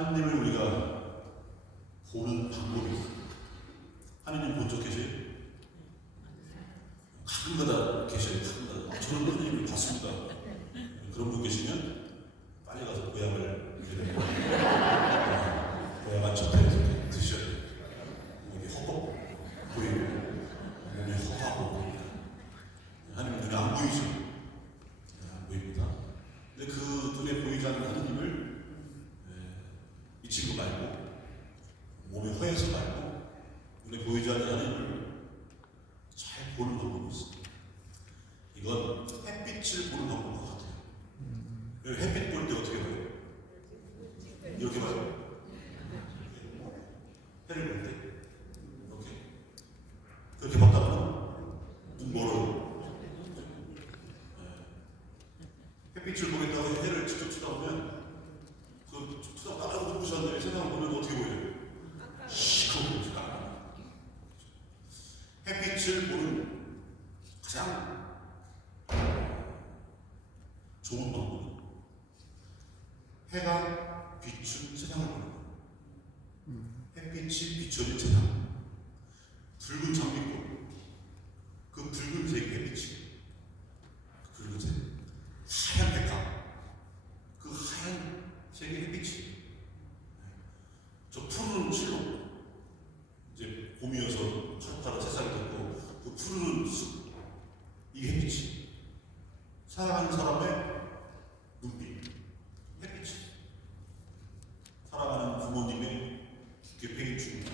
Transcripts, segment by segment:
하느님을 우리가 보는 방법이 있어요. 하느님 본 적 계세요? 가끔가다 계셔요. 가끔가다. 저는 하느님을 봤습니다. 그런 분 계시면 빨리 가서 보약을 드려요. 보약 접해서 드셔야 돼요. 이게 허겁 보이고 몸이 허하고 보입니다. 하느님 눈에 안 보이죠? 안 보입니다. 근데 그 눈에 보이지 않는 하느님을 미친 거 말고 몸이 허해서 말고 눈에 보이지 않는 하느님을 잘 보는 방법이 있습니다. 이건 햇빛을 보는 방법인 것 같아요. 햇빛 볼 때 어떻게 봐요? 이렇게 봐요. 해를 볼 때 이렇게 그렇게 봤다면 눈 멀어요. 햇빛을 보겠다고 해를 직접 쳐다보면 그 쳐다보고 눈부셨는데 세상을 보면 어떻게 보여요? 시커멓게 햇빛을 보는 가장 좋은 방법은 해가 비춘 세상을 보는 거예요. 햇빛이 비춰진 세상, 붉은 장미꽃, 그 붉은색의 햇빛이, 그 붉은색, 하얀 백합, 그 하얀 색의 햇빛이, 저 푸르른 칠록, 이제 봄이어서 파릇파릇 새싹이 됐고 그 푸르른 숲, 이 햇빛이 사랑하는 사람의 눈빛, 햇빛이 사랑하는 부모님의 깊게 패인 춤,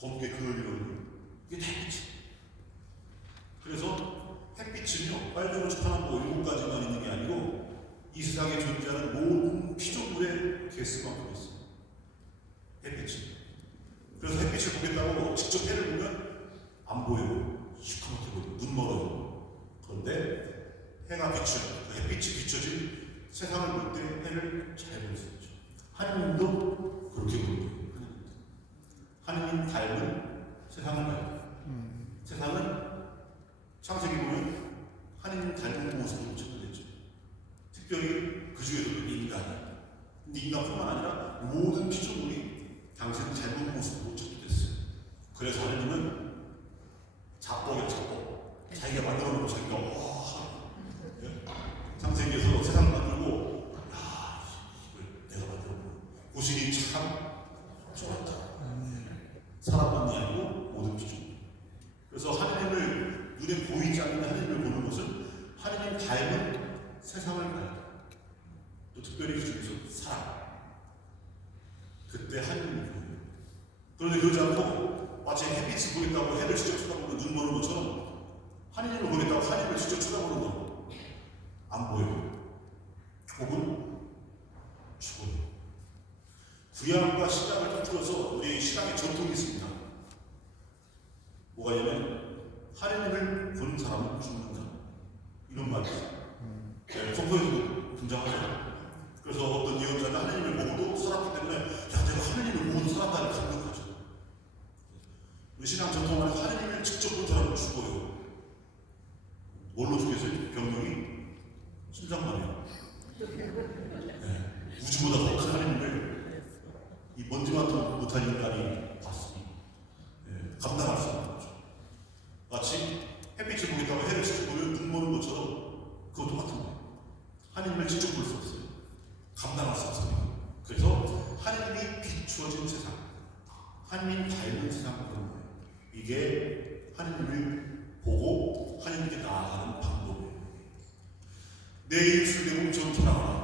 검게 그을리는 얼굴, 이게 다 햇빛이. 그래서 햇빛은요 빨대로 칠하는 뭐 7가지만 있는 게 아니고 이 세상에 존재하는 모든 피조물의 개수만큼 있어요. 햇빛이. 그래서 햇빛을 보겠다고 직접 해를 보면 안 보여요. 시커멓게 보여요. 눈 멀어요. 그런데 해가 비춘, 그 햇빛이 비춰진 세상을 볼 때 해를 잘 볼 수 있죠. 하느님도 그렇게 보여요. 하느님 닮은 세상을 봐요. 세상은 창세기 보면 하느님 닮은 모습으로 창조됐죠. 특별히 그 중에서도 인간이. 근데 인간뿐만 아니라 모든 피조물이 당신은 닮은 모습으로 창조됐어요. 그래서 하느님은 자뻑이에요, 자뻑. 자기가 만들어 놓고 자기가 창세기에서 세상을 만들고 이걸 내가 만들었고 고신이 참 좋았다. 사람만이 아니고 모든 피조물. 그래서 하느님을 눈에 보이지 않는 하느님을 보는 것은 하느님 닮은 세상을 봐요. 또 특별히 그 중에서 사랑. 그때 하느님을 보여요. 그런데 그러지 않고 마치 햇빛을 보겠다고 해를 직접 쳐다보고 눈 머는 것처럼 하느님을 보겠다고 하느님을 직접 쳐다보는 거 안 보여요. 혹은 죽어요. 구약과 신약을 통틀어서 우리 신앙의 전통이 있습니다. 뭐가 있냐면 하느님을 보는 사람은 죽는 사람, 이런 말이 있어요. 성서에도 등장하죠. 그래서 어떤 예언자는 하느님을 보고도 살았기 때문에 내가 하느님을 보고도 살았다는 감격하죠. 신앙 전통 안에 하느님을 직접 본 사람은 죽어요. 뭘로 죽겠어요? 병명이 심장마비요. 우주보다 더 큰 하느님을 이 먼지만도 못한 인간이 봤으니 감당할 수 없는 거죠. 마치 햇빛을 보겠다고 해를 직접 보면 눈 머는 것처럼 그거 똑같은 거예요. 하느님을 직접 볼 수 없어요. 감당할 수 없어요. 그래서 하느님이 비추어진 세상, 하느님 닮은 세상을 보는 거예요. 이게 하느님을 보고 하느님께 나아가는 방법이에요. 내 이웃을 내 몸처럼 사랑하라.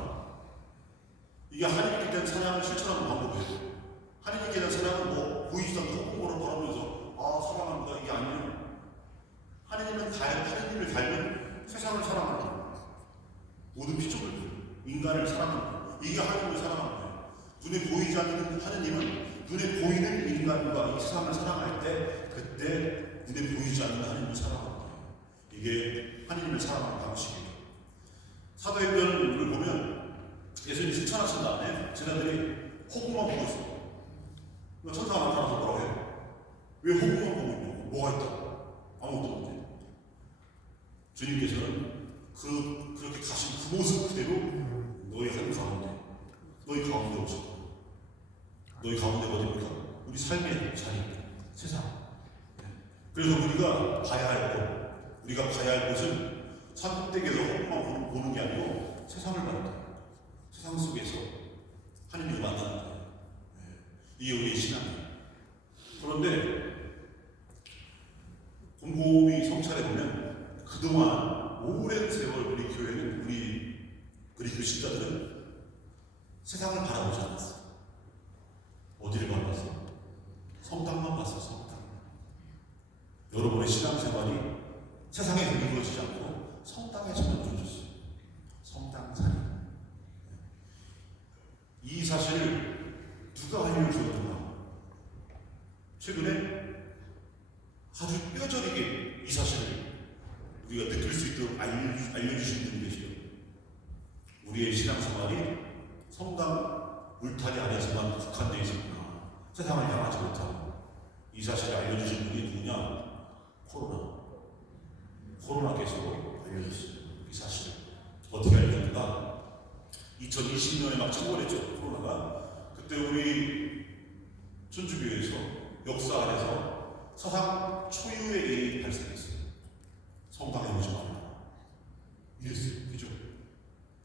이게 하느님께 대한 사랑을 실천하는 방법이에요. 하느님께 대한 사랑은 뭐 보이지도 않고 헛공으로 바라보면서 사랑합니다 이게 아니에요. 하느님을 닮은 세상을 사랑하는 거예요. 모든 피조물들, 인간을 사랑하는 거예요. 이게 하느님을 사랑하는 거예요. 눈에 보이지 않는 하느님은 눈에 보이는 인간과 이 세상을 사랑할 때 그때 눈에 보이지 않는 하느님을 사랑하는 거예요. 이게 하느님을 사랑하는 방식이에요. 사도행전을 보면 예수님이 승천하신 다음에 제자들이 호구만 보고 있어요. 천사가 나타나서 뭐라고 해요? 왜 호구만 보고 있냐고? 뭐가 있다? 아무것도 없는데. 주님께서는 그렇게 가신 그 모습 그대로 너희 가운데 오셨다. 너희 가운데가 어디입니까? 우리 삶의 자리, 세상. 그래서 우리가 가야 할 곳, 우리가 가야 할 곳은 산꼭대기에서 하늘만 보는 게 아니고 세상을 만나, 세상 속에서 하나님을 만나는 거예요. 이게 우리의 신앙이에요. 그런데 곰곰이 성찰해 보면 그동안 오랜 세월 우리 교회는, 우리 그리스도인들은 세상을 바라보지 않았어요. 어디를 바라봤어요? 성당만 봤어요. 성당. 여러분의 신앙생활이 세상에서 이루어지지 않고 성당에서만 이루어졌어요. 성당 살이. 이 사실을 누가 알려주었는가? 최근에 아주 뼈저리게 이 사실을 우리가 느낄 수 있도록 알려주신 분이 계세요. 우리의 신앙생활이 성당 울타리 안에서만 국한되어 있었구나. 세상을 향하지 못하고. 이 사실을 알려주신 분이 누구냐? 코로나께서 알려줬어요. 이 사실을. 어떻게 알려줬는가? 2020년에 막 창궐했죠. 코로나가. 그때 우리 천주교에서 역사 안에서 사상 초유의 일이 발생했어요. 성당에 오지 말라. 이랬어요. 그죠?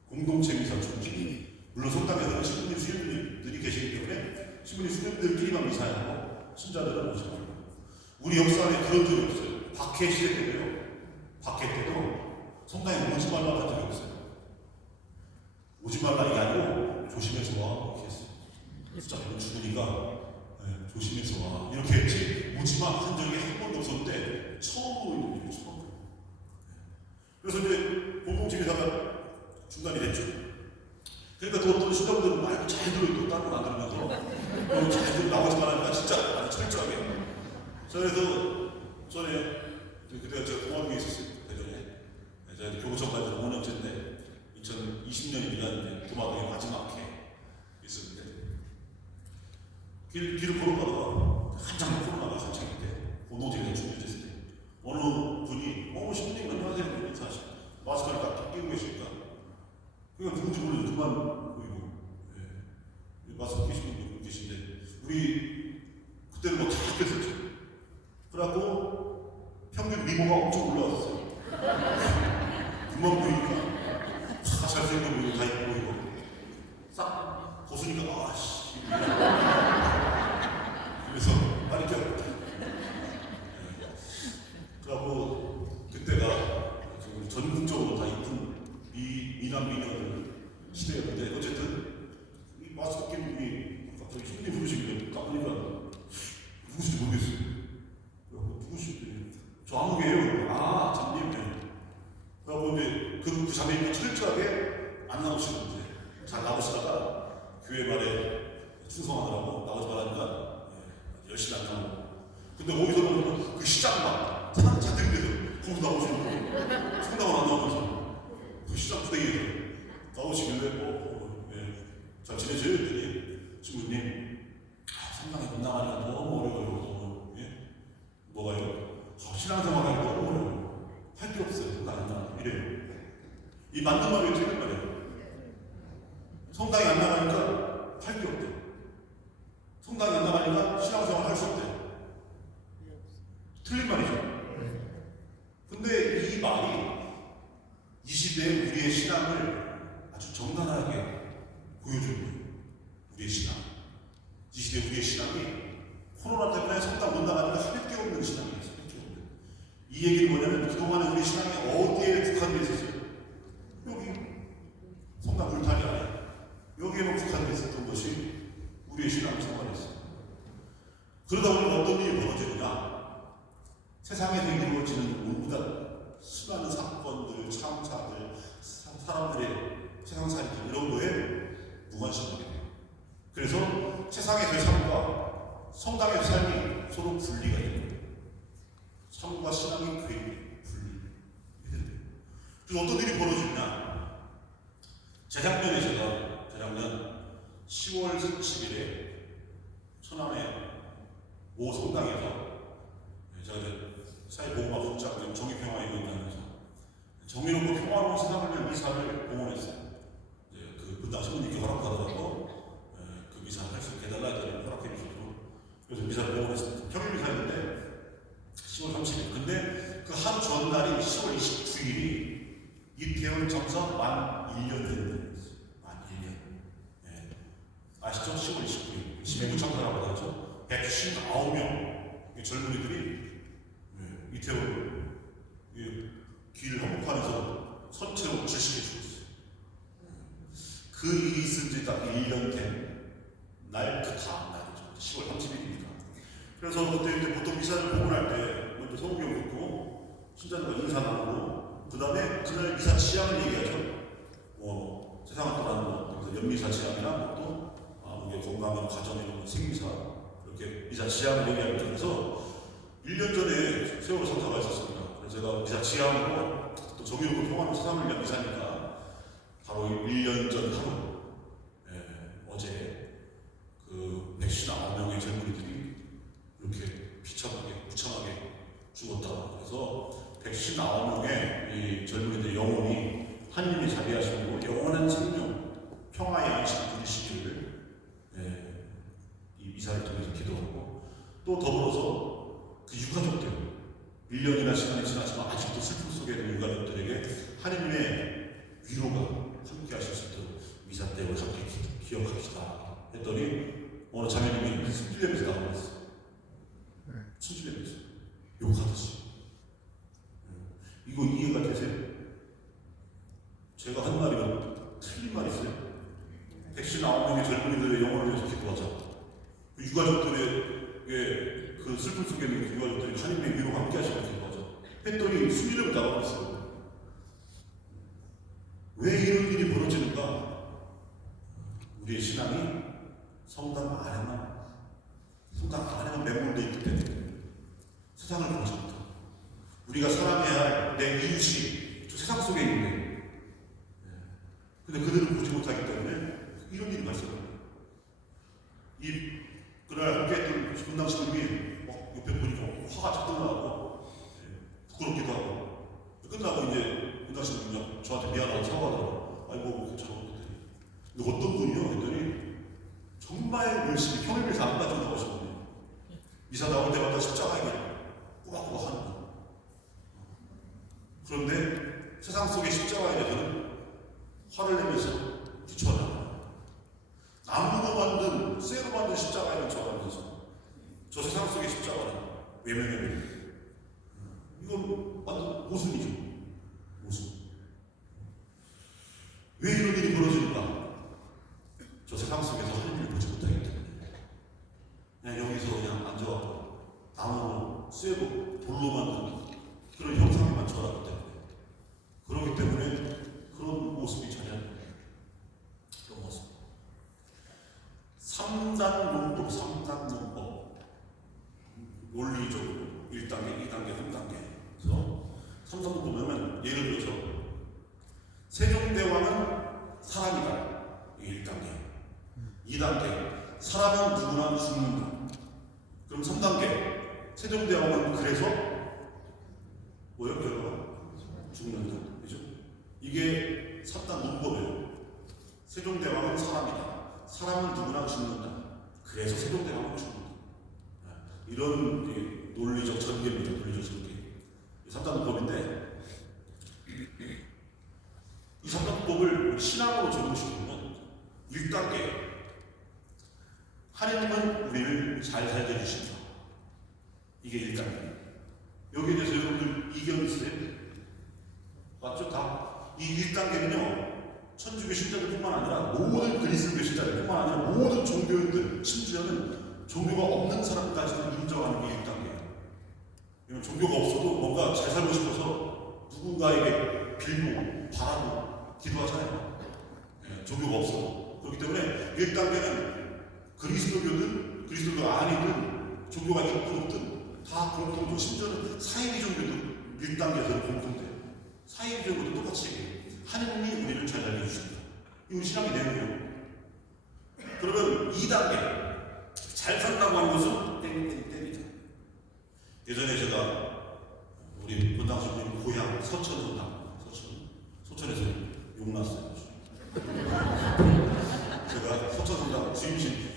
공동체 미사 중심. 물론 성당에서는 신부님, 수녀님들이 계시기 때문에 신부님, 수녀님들끼리만 미사하고 신자들은 오지 말라. 우리 역사 안에 그런 적이 없어요. 박해 시대 때도요. 박해 때도 성당에 오지 말라 한 적이 없어요. 오지 말라 이게 아니고 조심해서 와 이렇게 했어요. 진짜 이거 죽으니까 조심해서 와 이렇게 했지 오지마 한 적이 한 번도 없었는데 처음으로 있는 일이에요. 처음. 그래서 이제 공동체 미사가 중단이 됐죠. 그러니까 또 어떤 신자분들은 말 잘 들어요. 또 다른 거안 들으면서 잘 들어 나오지 말라니까 진짜 아주 철저하게. 그래서 전에 그때 제가 동아동에 있었어요. 대전에. 제가 교구청까지 5년째인데 2020년이니까 도마동에 마지막 해 있었는데 길을 걸어가다가 한창 코로나가 한창인데 고노제가 준비됐을 때 어느 분이 신부님 안녕하세요 인사하시고 마스크를 딱 끼고 계시니까 그러니까 누군지 모르죠. 누만 보이고 마스크 끼시는 분 계신데 우리 그때는 뭐 다 꼈었죠. 그래갖고 평균 미모가 엄청 올라왔어요. 눈만 보이니까 다 잘생겨 보이고 다 입고 보이고 싹 벗으니까 아씨 그래서 빨리 껴야겠다. 그래갖고 그때가 전국적으로 다 이쁜 미남 미녀들 시대였는데 어쨌든 이 마스크 낀 분이 갑자기 신부님 부르시길래 딱 보니까 누구신지 모르겠어요. 누구신지 저 아무개예요. 아 장님. 그리고 이제 그 자매님이 철저하게 안 나오시고 이제 잘 나오시다가 교회 말에 충성하느라고 나오지 말라니까 열심히 안 나오고. 근데 거기서는 그 시장만 사람 잔뜩 돼서 거기서 나오시는 거예요. 성당을 안 나오면서 그 시장 부대기에서 나오시길래 잘 지내세요? 했더니 친구님 성당에 못 나가니까 너무 어려워요. 너무 뭐가요? 신앙생활 하기 너무 어려워요. 할 게 없어요. 성당 안 나가. 이래요. 이 맞는 말이에요. 틀린 말이에요. 성당에 안 나가니까 할 게 없대. 성당에 안 나가니까 신앙생활 할 수 없대. 틀린 말이죠. 근데 이 말이 이 시대에 우리의 신앙을 아주 정당하게 보여주는 거예요. 우리의 신앙. 이 시대에 우리의 신앙이 코로나 때문에 성당 못 나가니까 할 게 없는 신앙이에요. 이 얘기는 뭐냐면 그동안에 우리 신앙이 어디에 국한되어 있었어요? 여기 성당 울타리 안에 여기에만 국한되어 있었던 것이 우리의 신앙 생활이었어요. 그러다 보니 어떤 일이 벌어지느냐? 세상에서 이루어지는 온갖 수많은 사건들, 참사들, 사람들의 세상살이들 이런 거에 무관심하게 돼요. 그래서 세상에서의 삶과 성당에서의 삶이 서로 분리가 돼요. 삶과 신앙의 분리. 그래서 어떤 일이 벌어지냐? 재작년 10월 30일에 천안의 모 성당에서 제가 사회보호막국장 정의평화위원회에서 정의롭고 평화로운 세상을 위한 미사를 공헌했어요. 그 분당 신부님께 허락받아서 그 미사를 할 수 있게 해달라 했더니 아시죠? 10월 29일 12구 창사라고 하죠. 159명 젊은이들이 이태원 길 한복판에서 선체로 질식해 죽었어요. 그 일이 있은 지 딱 1년 된 날 그 다음 날이죠. 10월 30일입니다. 그래서 그때 이제 보통 미사를 공헌할 때 먼저 성경 듣고 신자들과 인사 나누고 그 다음에 그날 미사 취향을 얘기하죠. 세상을 떠나는 연미사 취향이나 또 우리의 건강한 가정의 생미사 이렇게 미사 취향을 얘기하죠. 그래서 1년 전에 세월호 성사가 있었습니다. 그래서 제가 미사 취향으로 또 정의롭고 평화로운 세상을 위한 미사니까 바로 1년 전 하루 어제 그 159명의 젊은이들이 이렇게 비참하게 무참하게 죽었다. 그래서 159명의 이 젊은이들의 영혼이 하느님이 자비하시고 영원한 생명, 평화의 안식 누리시기를 이 미사를 통해서 기도하고 또 더불어서 그 유가족들 1년이나 시간이 지났지만 아직도 슬픔 속에 있는 유가족들에게 하느님의 위로가 함께 하실 수 있도록 미사 때 우리 함께 기억합시다 했더니 어느 자매님이 승질내면서 나와버렸어요. 승질내면서 욕하듯이. 이거 이해가 되세요? 제가 한 말이면 틀린 말 있어요? 159명의 젊은이들의 영혼을 위해서 기도하자. 그 유가족들의 그 슬픔 속에 있는 그 유가족들이 하나님의 위로와 함께 하시고 기도하자. 했더니 승질내면서 나와버렸어요. 왜 이런 일이 벌어지는가? 우리의 신앙이 성당 안에만 매몰되어 있기 때문에 세상을 보지 못하고 우리가 사랑해야 할 내 이웃이 저 세상 속에 있는데 근데 그들을 보지 못하기 때문에 이런 일이 발생합니다. 그날 함께했던 분당 신부님이 옆에 보니까 화가 자꾸 나고 부끄럽기도 하고 끝나고 이제 분당 신부님이 저한테 미안하다고 사과하더라고요. 아이고 괜찮아. 근데 어떤 분이요? 했더니 정말 열심히 평일 비해서 안 가진다고 하셨거든요. 미사 나올 때마다 십자가에 꼬박꼬박 하는 분. 그런데 세상 속의 십자가에 대해서는 화를 내면서 뛰쳐나가요. 나무로 만든, 쇠로 만든 십자가에는 저라면서 저 세상 속의 십자가는 외면해버려요. 이건 완전 모순이죠. 모순. 왜 이런 일이 벌어지는가? 저 세상 속에서 하나님을 보지 못하기 때문에 그냥 여기서 그냥 앉아갖고 나무로 쇠로 돌로 만든 그런 형상에만 절하기 때문에 그렇기 때문에 그런 모습이 전혀 그런 모습. 3단 논법, 3단 논법 논리적으로 1단계, 2단계, 3단계 그래서 3단 논법을 예를 들어서 세종대왕은 사람이다. 이게 1단계. 2단계. 사람은 누구나 죽는다. 그럼 3단계. 세종대왕은 그래서 뭐예요? 결과가? 죽는다. 그죠? 이게 3단 문법이에요. 세종대왕은 사람이다. 사람은 누구나 죽는다. 그래서 세종대왕은 죽는다. 이런 논리적 전개입니다. 논리적 전개. 3단 문법인데 이 3단법을 신앙으로 적용시키면 1단계 하나님은 우리를 잘 살게 해주신다. 이게 1단계. 여기에 대해서 여러분들 이견 있으세요? 맞죠? 다. 이 1단계는요 천주교 신자들뿐만 아니라 모든 그리스도교 신자들뿐만 아니라 모든 종교인들 심지어는 종교가 없는 사람까지도 인정하는 게 1단계예요. 종교가 없어도 뭔가 잘 살고 싶어서 누군가에게 빌고 바라고 기도하잖아요. 종교가 없어도. 그렇기 때문에 1단계는 그리스도교든 그리스도교가 아니든 종교가 있든 없든 다 공통적으로 심지어는 사이비 종교도 1단계에서 공통돼요. 사이비 종교도 똑같이 얘기해요. 하느님이 우리를 잘 살게 해주신다. 이건 신앙의 내용이에요. 그러면 2단계 잘 산다고 하는 것은 땡땡땡이죠. 예전에 제가 우리 본당수님 고향 서천성당 소천에서 욕났어요. 제가 서천성당 주임신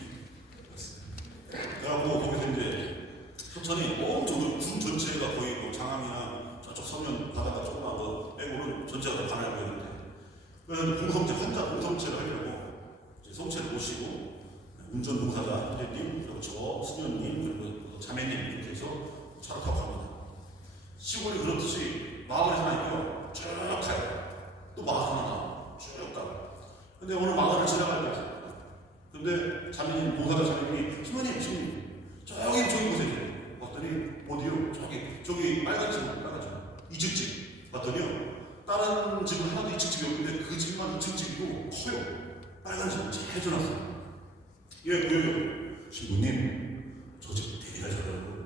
그래갖고 거기서 이제 서천이 엄청 군 전체가 거의 뭐 장암이나 저쪽 서면 바다가 조그만 거 빼고는 전체가 다 가날 보였는데 그래서 공성체 환자 공성체를 하려고 이제 성체를 모시고 운전봉사자 선생님, 그리고 저 수녀님, 그리고 자매님 이렇게 해서 차를 타고 갑니다. 시골이 그렇듯이 마을에 하나 있고요. 쭉 가요. 또 마을 하나 쭉 가요. 근데 오늘 마을을 지나갈 때 근데 자매님, 봉사자 자매님이 수녀님 지금 저기 보세요. 봤더니 어디요? 저기 빨간 집, 이층집 봤더니요. 다른 집은 하나도 이층집이 없는데 그 집만 이층집이고 커요. 빨간 집은 잘 해줘놨어요. 예, 보여요. 신부님, 저 집 되게 잘 살아요.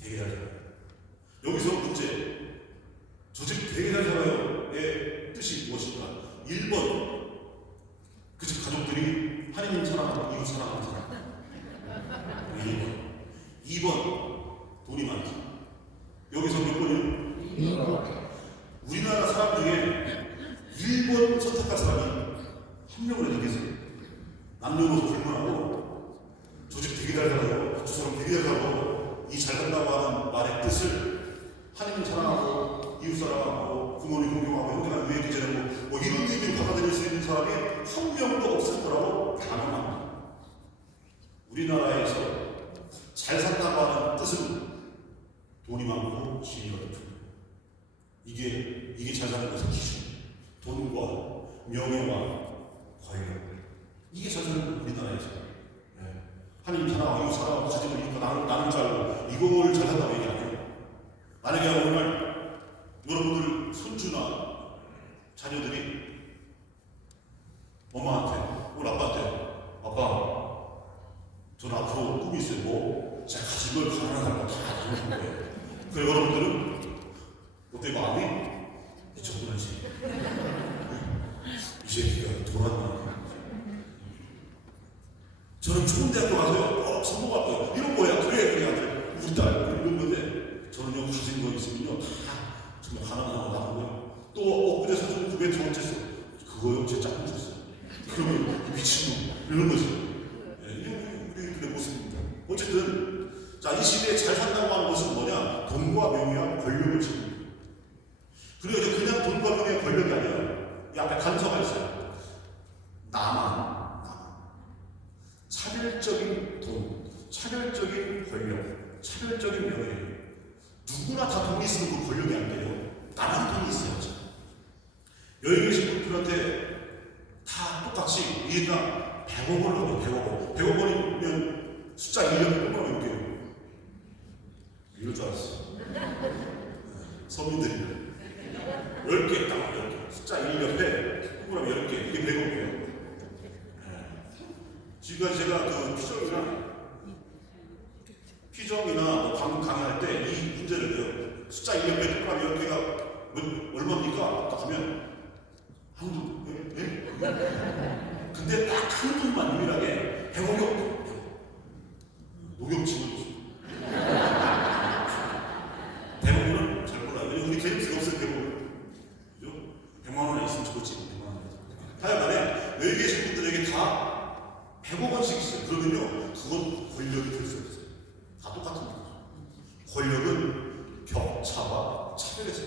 되게 잘 살아요. 여기서 문제. 저 집 되게 잘 살아요의 뜻이 무엇인가? 1번. 그 집 가족들이 하나님 사랑하고 이웃 사랑하는 사람. 1번. 2번. 돈이 많다. 여기서 몇 번이요? 2번. 우리나라 사람 중에 1번 선택한 사람이 한 명이라도 계세요. 남녀노소 불문하고 저 집 되게 잘 살아요. 저 사람 되게 잘 살고 이 잘 산다고 하는 말의 뜻을 하나님 사랑하고 이웃 사랑하고 부모님 공경하고 형제나 유해 기재하고 뭐 이런 의미를 받아들일 수 있는 사람이 한 명도 없을 거라고 단언합니다. 우리나라에서 잘 산다고 하는 뜻은 돈이 많고 지위가 높은 이게 잘 사는 것의 기준. 돈과 명예와 권력. 이게 잘 사는 우리나라에서. 네. 하나님 사랑하고 이웃 사랑하고 가족을 이루고 나는 줄 알고 이걸 잘 산다고 얘기 안 해요. 만약에 어느 날 여러분들 손주나 자녀들이 엄마한테, 우리 아빠한테 아빠, 저는 앞으로 꿈이 있어요. 뭐 제가 가진 걸 가난한 사람과 다 나누는 거예요. 그래 여러분들은 어때 마음이? 이 정도는지 이 새끼가 돌았나? 저는 좋은 대학교 가서요 성공할 거예요. 이런 거야. 그래 아주 우리 딸 이런 건데 저는요 가진 거 있으면요 다 정말 가난하고 남은 거예요. 또 엊그제 사준 그게 두 번째 써 그거요 제 짝꿍 줬어요. 그러면 미친놈 이런 거지. 이게 우리들의 모습입니다. 어쨌든 자, 이 시대에 잘 산다고 하는 것은 뭐냐? 돈과 명예와 권력을 지킵니다. 그리고 이제 그냥 돈과 명예와 권력이 아니라 이 앞에 간서가 있어요. 나만. 차별적인 돈, 차별적인 권력, 차별적인 명예. 누구나 다 돈이 있으면 그 권력이 안 돼요. 나만 돈이 있어야지. 여기 계신 분들한테 다 똑같이 위에다 100억 원을 넣어요. 100억 원. 100억 원이면 숫자 1년에 뽑아면 몇 개요? 이럴 줄 알았어. 서민들이 10개 딱 10개. 숫자 1년에 뽑으면 10개. 이게 100억이에요. 지금까지 제가 그 피정이나 뭐 방금 강의할 때 이 문제를 해요. 숫자 1년에 뽑으면 10개가 얼마입니까? 딱 하면 한두, 예? 근데 딱 한 분만 유일하게 100억이 없고 녹용치는 대부분은 잘 몰라요. 왜냐면 우리 제임스가 없어요. 대부분 그죠? 100만 원에 있으면 좋지. 100만 원. 하여간에 여기 계신 분들에게 다 100억 원씩 있어요. 그러면요 그건 권력이 될 수 없어요. 다 똑같은 거죠. 권력은 격차와 차별에서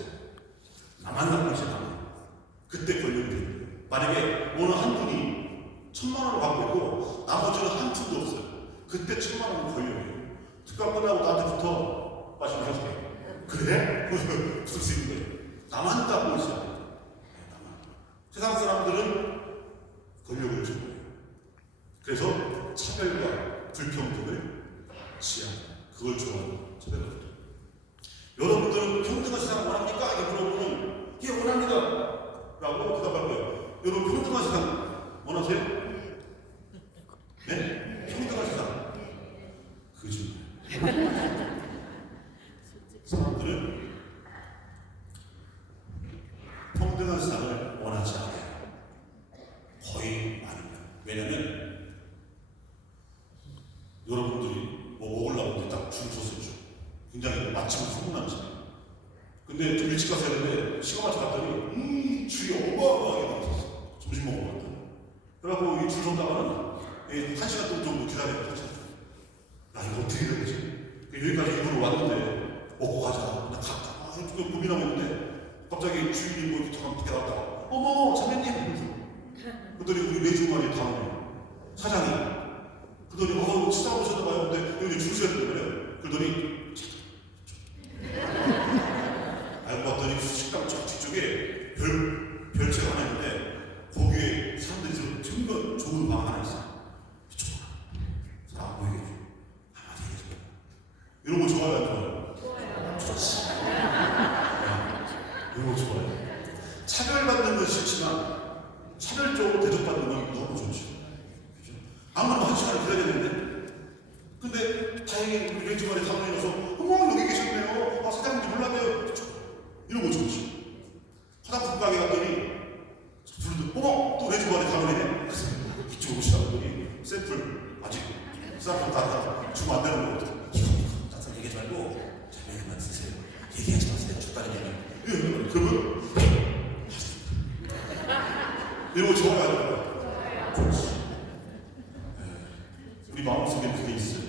나만 갖고 있어요. 나만. 그때 권력이 돼요. 만약에 어느 한 분이 1000만 원을 갖고 있고 나머지는 한 푼도 없어요. 그때 1000만 원은 권력이에요. 특강 끝나고 나한테 붙어 마시면 하세요. 그래? 붙을 수 있는 거예요. 나만 갖고 있어야 돼요. 나만. 세상 사람들은 권력을 주는 거예요. 그래서 차별과 불평등을 지향합니다. 그걸 좋아하는 차별과 여러분들은 평등한 세상을 원합니까? 이렇게 물어보면 예 원합니다 라고 대답할 거예요. 여러분 평등한 세상 원하세요? 네? 평등한 세상 그죠? 사람들은 평등한 세상을 원하지 않아요. 거의 많습니다. 왜냐면 여러분들이 뭐 먹으려고 딱 줄 섰었죠. 굉장히 마침을 소문나는 시간. 근데 좀 일찍 가서 했는데 시간 맞춰 갔더니 줄이 어마어마하게 나왔었어. 점심 먹으러 갔더니. 그래갖고 이 줄 섰다가는 1시간 동안 정도 기다려요. 야 이거 어떻게 해야 되지? 여기까지 일부러 왔는데 먹고 가자. 나 갈까? 고민하고 있는데 갑자기 주인이 뭐 잠깐 밖에 나왔다가 어머 자매님 그랬더니 우리 매주만이 다음에 사장이 그러더니 치사하고 오셨나봐요. 근데 여기 줄 서야 된단 말이에요. 그러더니 알고 봤더니 식당 쪽 뒤쪽에 별채가 하나 있는데 거기에 사람들이 정말 좋은 방 하나 있어요. 잘 안 보이게 한마디 해줘요. 이런 거 좋아요, 안 좋아요? 좋지. 이런 거 좋아요. 차별받는 건 싫지만 차별적으로 대접받는 건 너무 좋죠. 그죠? 아무래도 한 시간을 기다려야 되는데, 근데 다행히 우리 왼쪽만에 사모님 와서 어머 여기 계셨네요. 아 사장님인지 몰랐네요. 이런 거 좋지. 화장품 가게 갔더니 부르더니 어머 또 왼쪽만에 사모님이네. 그래서 이쪽 오시라고 하더니 샘플 아직 샘플 다 주면 안 되는 거 같아요. 항상 얘기하지 말고 자기만 쓰세요. 얘기하지 마세요. 죽다는 얘기. 그러면 이런 거 좋아요. 좋지. 우리 마음속에 그게 있어요.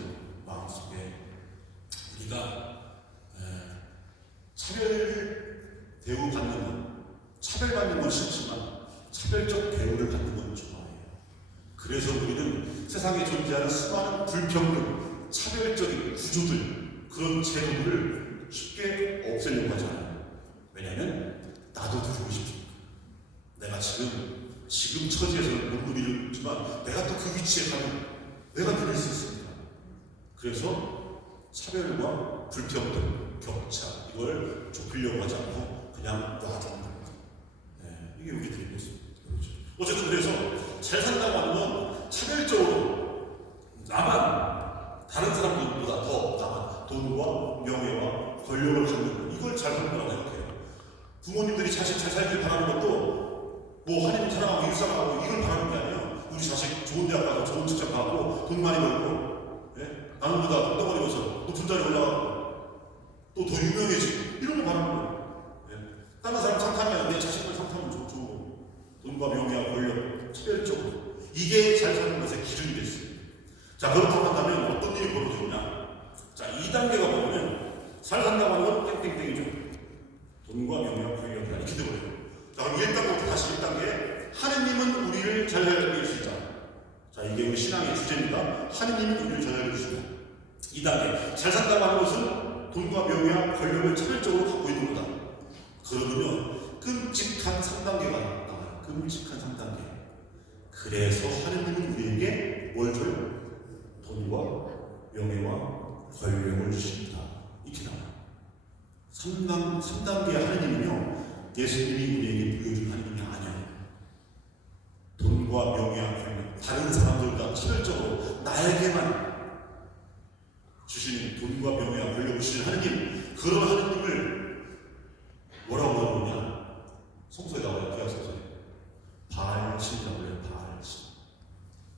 마음속에 우리가 차별 대우받는 건, 차별받는 건 싫지만 차별적 대우를 받는 건 좋아해요. 그래서 우리는 세상에 존재하는 수많은 불평등, 차별적인 구조들, 그런 제도들을 쉽게 없애려고 하지 않아요. 왜냐하면 나도 누리고 싶으니까. 내가 지금 처지에서는 못 누리지만 내가 또 그 위치에 가면 내가 누릴 수 있습니다. 그래서 차별과 불평등, 격차 이걸 좁히려고 하지 않고 그냥 놔두는 겁니다. 이게 우리들의 모습입니다. 그렇죠. 어쨌든 그래서 잘 산다고 하는 건 차별적으로 나만 다른 사람들보다 더 나만 돈과 명예와 권력을 갖는 것, 이걸 잘 사는 거라고 생각해요. 부모님들이 자식 잘 살길 바라는 것도 뭐 하나님 사랑하고 일상하고 이걸 바라는 게 아니에요. 우리 자식 좋은 대학 가고 좋은 직장 가고 돈 많이 벌고, 나는보다 똥덩어리 벌어서 높은 자리에 올라가고 또 더 유명해지고 이런 거 바라는 거예요. 다른 사람 상탐하면 내 자식만 상탐하면 좋고 돈과 명예와 권력 차별적으로 이게 잘 사는 것의 기준이 됐어요. 자, 그렇다고 한다면 어떤 일이 벌어지느냐? 자, 2단계가 뭐냐면 잘 산다고 하는 건 땡땡땡이죠. 돈과 명예와 권력이다 이렇게 되거든요. 자, 그럼 1단계부터 다시 1단계. 하느님은 우리를 잘 살게 해주시자. 자, 이게 우리 신앙의 주제입니다. 하느님은 우리를 잘 살게 해주시자. 2단계. 잘 산다고 하는 것은 돈과 명예와 권력을 차별적으로 갖고 있는 거다. 그러면 끔찍한 3단계가 나와요. 끔찍한 3단계. 그래서 하느님은 우리에게 뭘 줘요? 돈과 명예와 권력을 주십니다. 이렇게 나와요. 3단계 하느님은요, 예수님이 우리에게 보여준 하느님이 아니에요. 돈과 명예와 권력, 다른 사람들보다 차별적으로 나에게만 주시는 돈과 명예와 권력을 주시는 하느님, 그런 하느님을 뭐라고 부르느냐? 성서에 나와요. 구약성서에 바알신이라고 해요.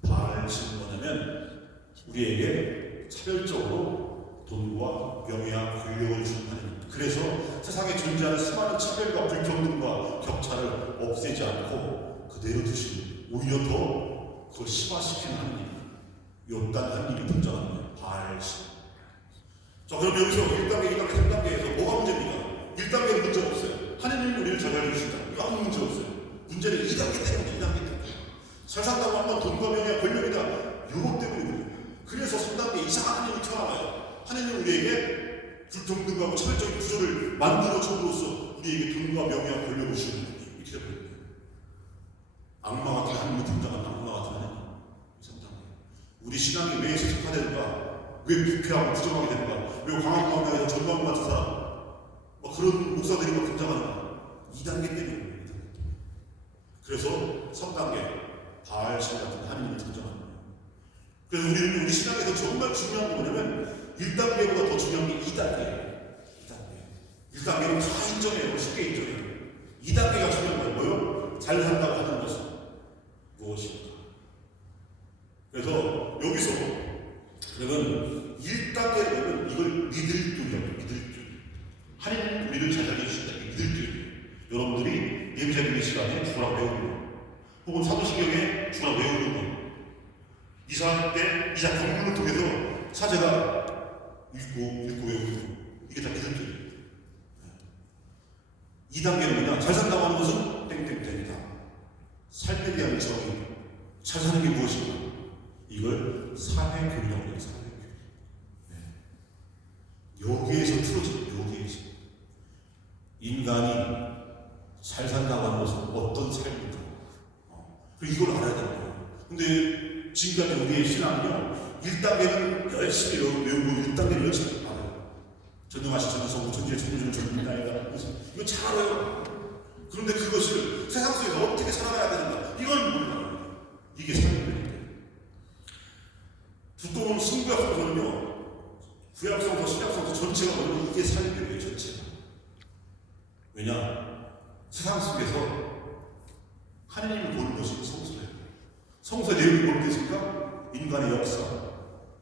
바알신 뭐냐면 우리에게 차별적으로 돈과 명예와 권력을 주는 하느님. 그래서 세상에 존재하는 수많은 차별과 불평등과 격차를 없애지 않고 그대로 두시고 오히려 더 그걸 심화시키는 하느님, 요단 하느님이 등장하는 거예요. 바알신. 자, 그럼 여기서 1단계, 2단계, 3단계에서 뭐가 문제입니까? 1단계는 문제가 없어요. 하느님이 우리를 잘 알려주신다. 이거 아무 문제 없어요. 문제는 2단계 때문에, 2단계 때문에. 잘 산다고 하면 돈과 명예와 권력이다. 요거 때문에 그래요. 그래서 3단계 이상한 하느님이 튀어나와요. 하느님은 우리에게 불평등하고 차별적인 구조를 만들어 줌으로써 우리에게 돈과 명예와 권력을 주는 하느님. 이렇게 되거든요. 악마 같은 하느님이 등장하는 악마 같은 하느님. 3단계. 우리 신앙이 왜 세속화되는가? 왜 부패하고 부정하게 되는가? 왜 광학 광야에서 전광 같은 사람? 그런 목사들이 막 등장하는가? 2단계 때문에. 그래서 3단계 바알신 같은 하느님이 등장하는 거예요. 그래서 우리 신앙에서 정말 중요한 게 뭐냐면 1단계보다 더 중요한 게 2단계예요. 1단계는 다 인정해요. 쉽게 인정해요. 2단계가 중요한 거예요. 뭐요? 잘 산다고 하는 것은 무엇입니까? 그래서 여기서 그러면 1단계는 이걸 믿을 줄이라고. 믿을 줄. 하나님 우리를 잘 살게 해주신다. 믿을 줄. 여러분들이 예비자기의 시간에 주라 배우는 거, 혹은 사도신경에 주라 외우는 거, 이사할 때 이사 경륜을 통해서 사제가 읽고 외우는 거, 이게 다 믿을 줄이에요. 2단계는 뭐냐? 잘 산다고 하는 것은 땡땡땡이다. 삶에 대한 정의. 잘 사는 게 무엇인가? 이걸 사회교리라고 해요. 사회교리. 여기에서 틀어져요. 여기에서 인간이 잘 산다고 하는 것은 어떤 삶인가. 그리고 이걸 알아야 됩니다. 근데 지금까지 우리의 신앙은요, 1단계는 열심히 외우고 1단계는 열심히 알아요. 전능하신 전능성 천지의 천주를 전능나이가 이거 잘 알아요. 그런데 그것을 세상 속에서 어떻게 살아가야 되는가, 이건 몰라요. 이게 삶입니다. 두꺼운 신구약성서는요, 구약성서, 신약성서 전체가 뭐냐면 이게 삶이에요. 전체가. 왜냐? 세상 속에서 하나님을 보는 것이 성서예요. 성서의 내용이 뭘 있습니까? 인간의 역사,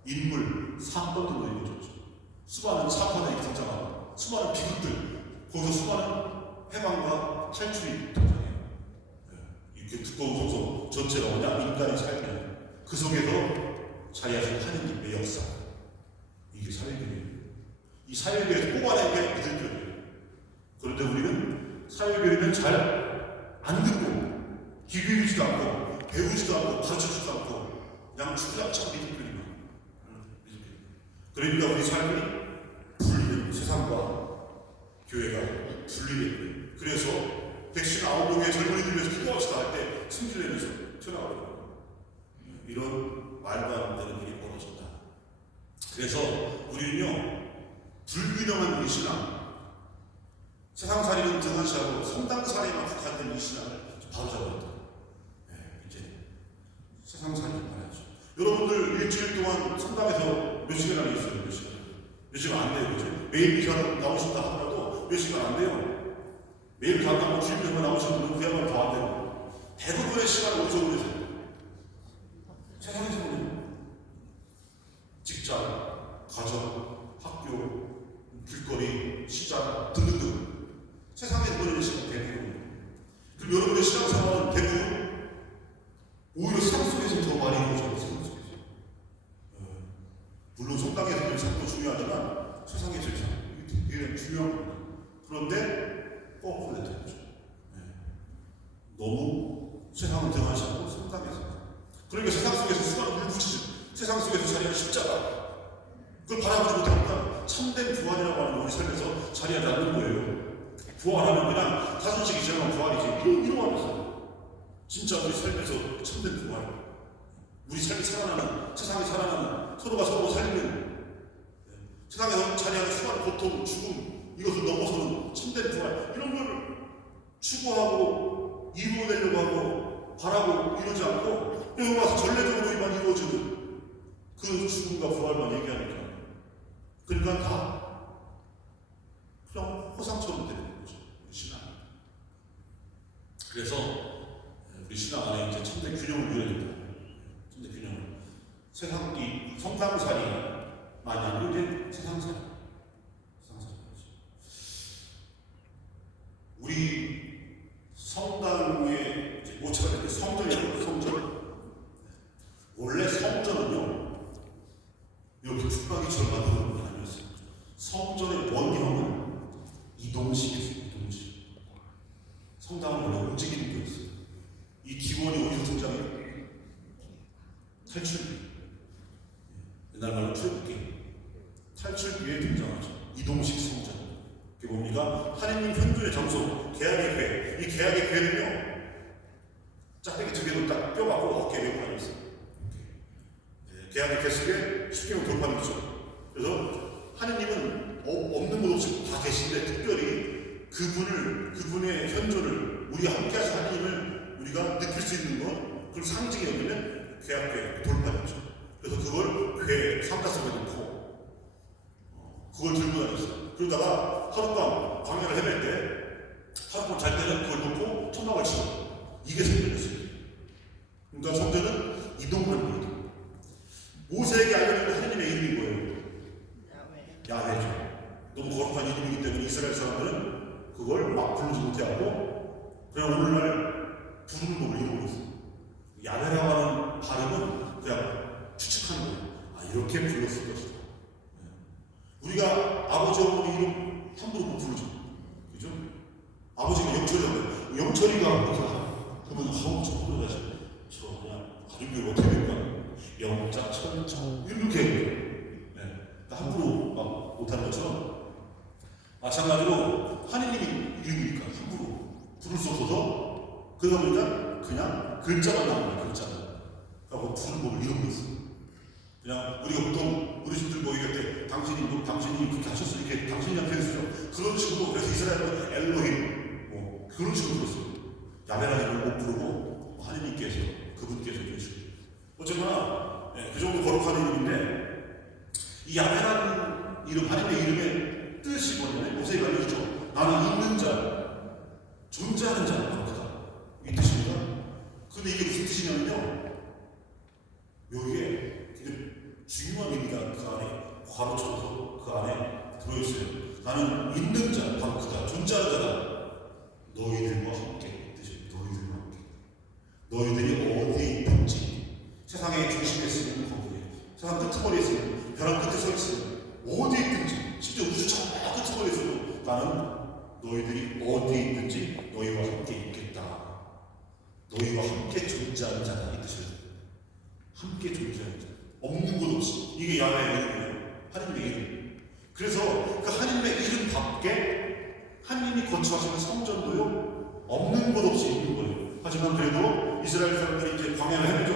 인물, 사건들로 이루어졌죠. 수많은 사건이 등장하고 수많은 비극들, 거기서 수많은 해방과 탈출이 등장해요. 이렇게 두꺼운 성서 전체가 뭐냐? 인간의 삶이에요. 그 속에서 자리하신 하느님의 역사, 이게 사회교리예요. 이 사회교리에서 뽑아낸 게 기독교예요. 그런데 우리는 사회교리는 잘 안 듣고 기교이지도 않고 배우지도 않고 가르쳐주지도 않고 그냥 주구장창 믿음교리만. 그러니까 우리 삶이 분리된, 세상과 교회가 분리된. 그래서 159명의 젊은이들 위해서 기도합시다 할 때 승질내면서 튀어나와요. 이런 말도 안 되는 일이 벌어진다. 그래서 우리는요, 불균형한 우리 신앙, 세상살이는 등한시하고 성당살이만 국한된 이 신앙을 바로잡아야 돼요. 이제 세상살이 말이죠. 여러분들 일주일 동안 성당에서 몇 시간 안에 있어요? 몇 시간? 몇 시간 안 돼요, 그죠? 매일 미사 나오신다 하더라도 몇 시간 안 돼요. 매일 강당으로 주일에만 나오시는 분은 그야말로 더 안 되고, 대부분의 시간을 어디서 보내세요? 세상에서 보내요. 직장, 가정, 학교, 길거리, 시장 등등등. 세상에 보내는 시간 대부분. 그리고 여러분의 신앙생활은 대부분 오히려 세상 속에서 더 많이 이루어져요. 세상 속에서. 물론 성당에서는 참도 중요하지만 세상에서 이게 중요한 겁니다. 그런데 거꾸로 되는 거죠. 너무 세상을 등한시하고 성당에서. 그러니까 세상 속에서 수많은 물부짖음, 세상 속에서 자리한 십자가, 그걸 바라보지 못하니까 참된 부활이라고 하는 우리 삶에서 자리하지 않는 거예요. 부활하는 그냥 사순식이 지나면 부활이지. 이러고 하면서 진짜 우리 삶에서 참된 부활, 우리 삶이 살아나는, 세상이 살아나는, 서로가 서로 살리는, 세상에서 자리하는 수많은 고통, 죽음, 이것을 넘어서는 참된 부활, 이런 걸 추구하고 이루어내려고 하고 바라고 이러지 않고 여기 와서 전례적으로만 이루어지는 그 죽음과 부활만 얘기하니까, 그러니까 다 그냥 허상처럼 되는 거죠. 우리 신앙. 그래서 우리 신앙 안에 이제 참된 균형을 이루어야 된다. 참된 균형을. 세상이 성당살이 많이 아니고 이제 세상살이. 세상살이죠. 우리 성당에 이제 모체가 되는 성전이라고. 성전. 원래 성전은요, 이렇게 북박이처럼 만드는 건 아니었어요. 성전의 원형은 이동식이었어요. 이동식. 성당은 원래 움직이는 거였어요. 이 기원이 어디서 등장해요? 탈출기. 옛날 말로 출애굽기. 탈출기에 등장하죠. 이동식 성전. 그게 뭡니까? 하느님 현존의 장소, 계약의 궤. 이 계약의 궤는요, 짝대기 두 개도 딱 뼈갖고 어깨에 메고 다녔어요. 계약의 궤 속에 십계명 돌판이 있죠. 그래서 하느님은 없는 것 없이 다 계신데, 특별히 그분의 현존을, 우리가 함께하신 하느님을 우리가 느낄 수 있는 것, 그걸 상징이 여기는 계약궤, 돌판이죠. 그래서 그걸 궤, 삼가성에 놓고 그걸 들고 다녔어요. 그러다가 하룻밤 광야를 헤맬 때, 하룻밤 잘 때는 그걸 놓고 천막을 치고, 이게 성전이었어요. 그러니까 성전은 이동하는 거예요. 모세에게 알려준 하느님의 이름이 뭐예요? 야훼죠. 너무 거룩한 이름이기 때문에 이스라엘 사람들은 그걸 막 부르지 못해하고 그냥 오늘날 부르는 법을 이루고 있어요. 야훼라고 하는 발음은 그냥 추측하는 거예요. 아, 이렇게 불렀을 것이다. 우리가 아버지 어머니 이름 함부로 못 부르죠. 그죠? 아버지가 영철이라고, 영철이가 그러면 하우 저 그러가지고 저 그냥 가림교를 어떻게 될까? 마찬가지로 하느님 이름이니까 함부로 부를 수 없어서 그러다 보니까 그냥 글자만 나오는 거예요. 글자만. 그러니까 부를 법을 잃어버렸어요. 그냥 우리가 보통 어르신들 모이게 때 당신이 그렇게 하셨어 이렇게 당신이란 표현 쓰죠. 그런 식으로 그래서 이스라엘은 엘로힘 뭐 그런 식으로 불렀어요. 야훼라는 이름을 못 부르고 하느님께서 그분께서 이러시고 어쨌거나 그 정도 거룩한 이름인데 이 야훼라는 이름 하느님의 이름의 뜻이 뭐냐면 모세가 알려주죠. 나는 있는 자 존재하는 자가 거룩하다 이 뜻입니다. 근데 이게 무슨 뜻이냐면요 여기에 중요한 의미가 그 안에 괄호쳐서 그 안에 들어있어요. 나는 있는 자, 바로 그다, 존재하는 자다. 너희들과 함께 뜻이 너희들과 함께. 너희들이 어디에 있든지 세상의 중심에 있으면 거기에 세상 끄트머리에 있으면 벼랑 끝에 서 있으면 어디에 있든지 심지어 우주 저 끄트머리에 있어도 나는 너희들이 어디에 있든지 너희와 함께 있겠다. 너희와 함께 존재하는 자다 이 뜻이에요. 함께 존재하는 자. 없는 곳 없이 이게 야훼의 이름이에요. 하느님의 이름. 그래서 그 하느님의 이름 밖에 하느님이 거처하시는 성전도요 없는 곳 없이 있는 거예요. 하지만 그래도 이스라엘 사람들이 이제 광야를 헤매죠.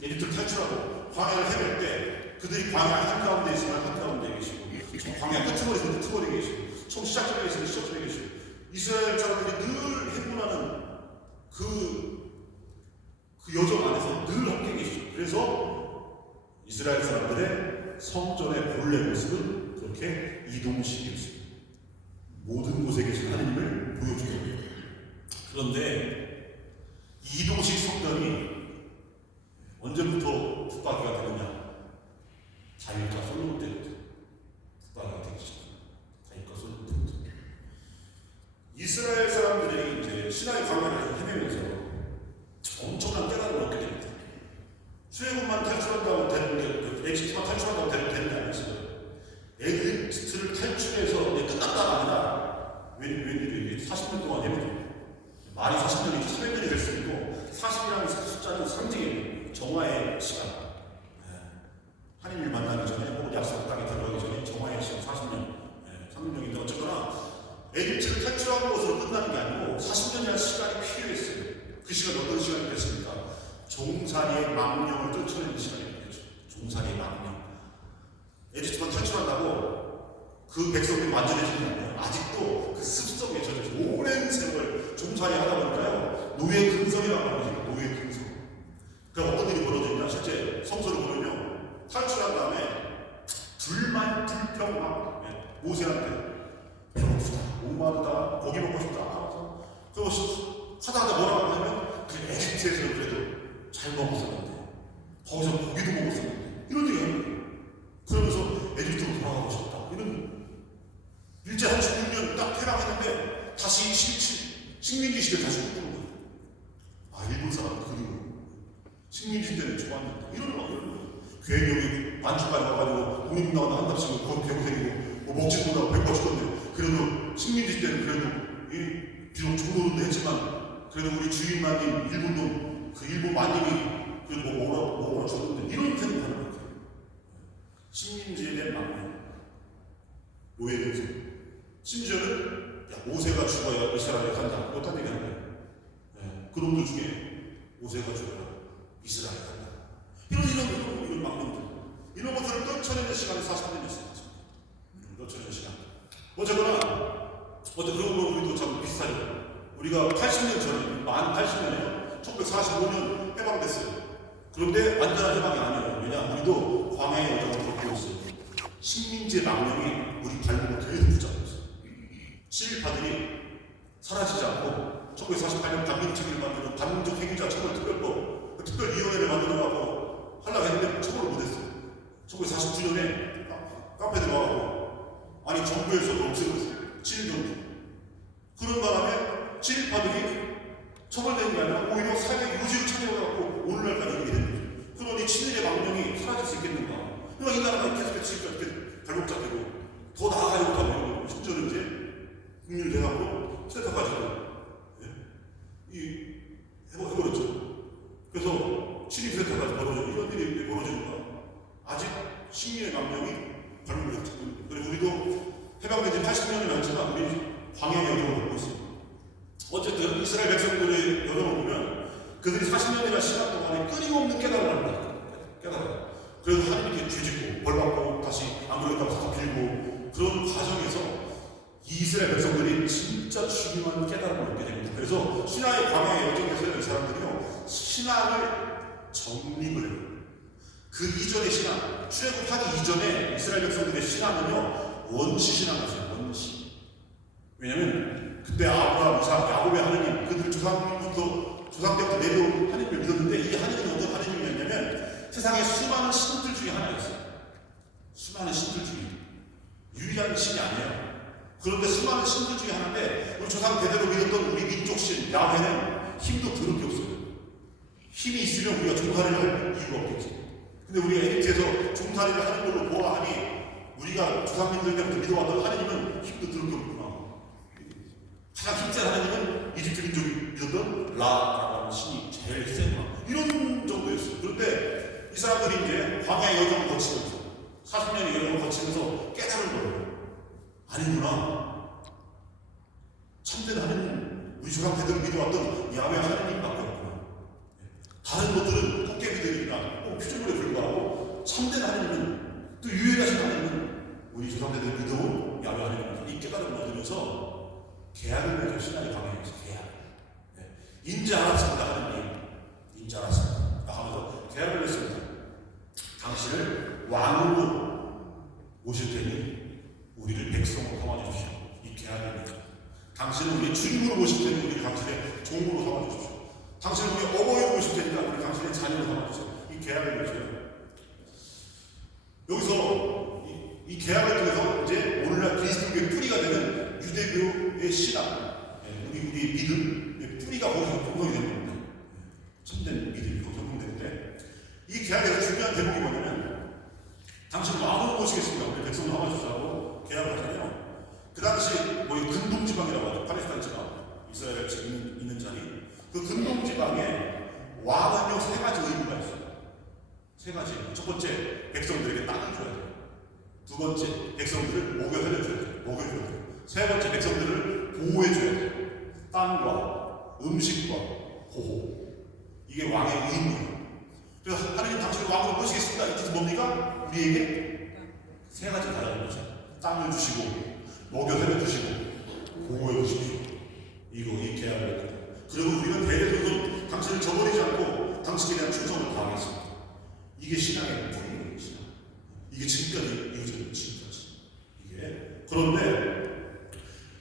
에집트를 탈출하고 광야를 헤맬 때 그들이 광야 한가운데 있으면 한가운데 계시고 광야 끄트머리에 있으면 끄트머리에 계시고 총 시작점에 있으면 시작점에 계시고 이스라엘 사람들이 늘 해분하는 그 여정 안에서 늘 함께 계시죠. 그래서 이스라엘 사람들의 성전의 본래 모습은 그렇게 이동식이었습니다. 모든 곳에 계신 하느님을 보여주게 됩니다. 그런데 이동식 성전이 언제부터 붙박이가 되느냐? 다윗과 솔로몬 때부터 붙박이가 되기 시작합니다. 다윗과 솔로몬 때부터. 이스라엘 사람들이 이제 시나이 광야를 헤매면서 엄청난 깨달음을 얻게 됩니다. 출애굽만 탈출한다고 되는 게, 에집트만 탈출한다고 되는 게 아니었어요. 에집트를 탈출해서 끝났다가 아니라, 웬일이에요? 40년 동안 헤매죠. 말이 40년이 300년이 될 수 있고, 40이라는 숫자는 상징이에요. 정화의 시간. 하느님을 만나기 전에, 혹은 약속 땅에 들어가기 전에 정화의 시간 40년. 300년인데, 어쨌거나, 에집트를 탈출한 것으로 끝나는 게 아니고, 40년이라는 시간이 필요했어요. 그 시간 어떤 시간이 됐습니까? 종살이의 망령을 쫓아내는 시간이 되겠죠. 종살이의 망령. 에집트만 탈출한다고 그 백성들이 완전해지는 게 아니에요. 아직도 그 습성에 젖어서 오랜 세월 종살이 하다 보니까요. 노예 근성이라고 하거든요. 노예 근성. 그럼 어떤 일이 벌어지냐? 실제 성서를 보면요. 탈출한 다음에 불평막 모세한테 배고프다, 목마르다, 고기 먹고 싶다. 그래서 하다 뭐라고 하면 그 에집트에서는 그래도 잘 먹었었는데 거기서 고기도 먹었었는데 이런 얘기가 하는 거예요. 그러면서 에집트로 돌아가고 싶다. 이런 일제 36년 딱 퇴락했는데 다시 식민지 시대 다시 꿈꾸는 거예요. 아 일본 사람 그리고 식민지 때는 좋았는데 이런 거예요. 괜히 여기 만주까지 와가지고 독립운동하다 한답시고 거기 배고생이고 뭐 먹지도 못하고 배고파 죽었는데 그래도 식민지 때는 그래도 비록 중도는데 했지만 그래도 우리 주인마님 일본 마님이 그래도 뭐 먹으라 줬는데 이런 생각하는 거예요. 식민지에 대한 망명, 노예 근성. 심지어는 모세가 죽어야 이스라엘에 간다. 못한 얘기 하는 거예요. 그놈들 중에 모세가 죽어야 이스라엘에 간다. 이런 망명들. 이런 것들을 떨쳐내는 시간이 40년이었습니다. 떨쳐내는 시간. 어쨌거나 그런 거 우리도 참 비슷하죠. 우리가 80년 전에, 만 80년에요. 1945년 해방됐어요. 그런데 완전한 해방이 아니에요. 왜냐? 우리도 광야의 여정을 겪고 있어요. 식민지의 망령이 우리 발목을 계속 붙잡고 있어요. 친일파들이 사라지지 않고 1948년 반민특위를 만드는 반민족 해결자 처벌 특별법, 그 특별위원회를 만들어가고 하려고 했는데 처벌을 못했어요. 1949년에 카페 들어가고 아니 정부에서도 없애고 있어요. 친일정부. 그런 바람에 친일파들이 처벌되는 게 아니라 오히려 사회 유지를 찾아가고 오늘날까지 이렇게 되는 거죠. 그러니 친일의 망령이 사라질 수 있겠는가? 그러니까 이 나라가 계속 지금까지 이렇게 발목 잡히고 더 나아가려고 하고 심지어는 이제 국민을 대상으로 센터까지도 해버렸죠. 그래서 친일센터까지 벌어지고 이런 일이 벌어지니까 아직 식민의 망령이 발목을 잡고 있는 거예요. 그래서 우리도 해방된 지 80년이 넘지만 우리 광야의 여정을 걷고 있습니다. 어쨌든 이스라엘 백성들의 여정을 보면 그들이 40년이나 시간 동안에 끊임없는 깨달음을 합니다. 깨달아요. 그래서 하나님께 죄짓고 벌받고 다시 안 그러겠다고 사서 빌고 그런 과정에서 이스라엘 백성들이 진짜 중요한 깨달음을 얻게 됩니다. 그래서 신앙의 광야의 여정에서 이 사람들이요 신앙을 정립을 해요. 그 이전의 신앙, 출애굽하기 이전에 이스라엘 백성들의 신앙은요 원시 신앙이었어요. 원시. 왜냐면 그때 아브라함, 이삭, 야곱의 하느님, 그들 조상 때부터 내려온 하느님을 믿었는데 이 하느님은 어떤 하느님이었냐면 세상에 수많은 신들 중에 하나였어요. 수많은 신들 중에 유일한 신이 아니에요. 그런데 수많은 신들 중에 하나인데 우리 조상 대대로 믿었던 우리 민족 신 야훼는 힘도 더럽게 없어요. 힘이 있으면 우리가 종살이를 할 이유가 없겠지. 근데 우리가 에집트에서 종살이를 하는 걸로 보아하니 우리가 조상님들 때부터 믿어왔던 하느님은 힘도 더럽게 없구나. 가장 힘센 하느님은 이집트 민족이 믿었던 라라는 신이 제일 세구나. 이런 정도였어요. 그런데 이 사람들이 이제 광야의 여정을 거치면서 40년의 여정을 거치면서 깨달은 거예요. 아니구나. 참된 하느님, 우리 조상 대대로 믿어왔던 야훼 하느님밖에 없구나. 다른 것들은 토끼비들이나 표준물에 불과하고 참된 하느님은 또 유일하신 하느님은 우리 조상 대대로 믿어온 야훼 하느님입니다. 이 깨달음을 얻으면서 계약을 맺어 신앙의 방향에서 계약. 인지 알았습니다 하느님. 인지 알았습니다. 하면서 계약을 맺습니다. 당신을 왕으로 모실 테니 우리를 백성으로 삼아 주십시오. 이 계약을 맺어. 당신은 우리 주님으로 모실 테니 우리 당신의 종으로 삼아 주십시오. 당신은 우리 어머니로 모실 테니까 우리 당신의 자녀로 삼아 주십시오. 이 계약을 맺어요. 여기서 이 계약을 통해서 이제 오늘날 그리스도교의 뿌리가 되는 유대교의 신앙, 우리 믿음의 뿌리가 거기서 형성이 되는 겁니다. 참된 믿음이 거기서 형성되는데 이 계약에서 중요한 대목이 뭐냐면 당신 왕으로 모시겠습니다. 우리 백성을 삼아주시라고 계약을 하잖아요. 그 당시 뭐 근동지방이라고 하죠. 팔레스타인 지방, 이스라엘 지금 있는 자리. 그 근동지방에 왕은요 세 가지 의무가 있어요. 세 가지. 첫 번째, 백성들에게 땅을 줘야 돼요. 두 번째, 백성들을 먹여 살려줘야 돼요. 먹여줘야 돼요. 세 번째, 백성들을 보호해줘야 돼요. 땅과 음식과 보호. 이게 왕의 의무예요. 그래서 하나님 당신을 왕으로 모시겠습니다. 이 뜻은 뭡니까? 우리에게 세 가지 달라는 거죠. 땅을 주시고, 먹여 살려주시고, 보호해 주십시오. 이 계약을 했거든요. 그리고 우리는 대대손손 당신을 저버리지 않고 당신에 대한 충성을 다하겠습니다. 이게 신앙의 뿌리예요. 신앙. 이게 지금까지 이어져요. 지금까지. 이게 그런데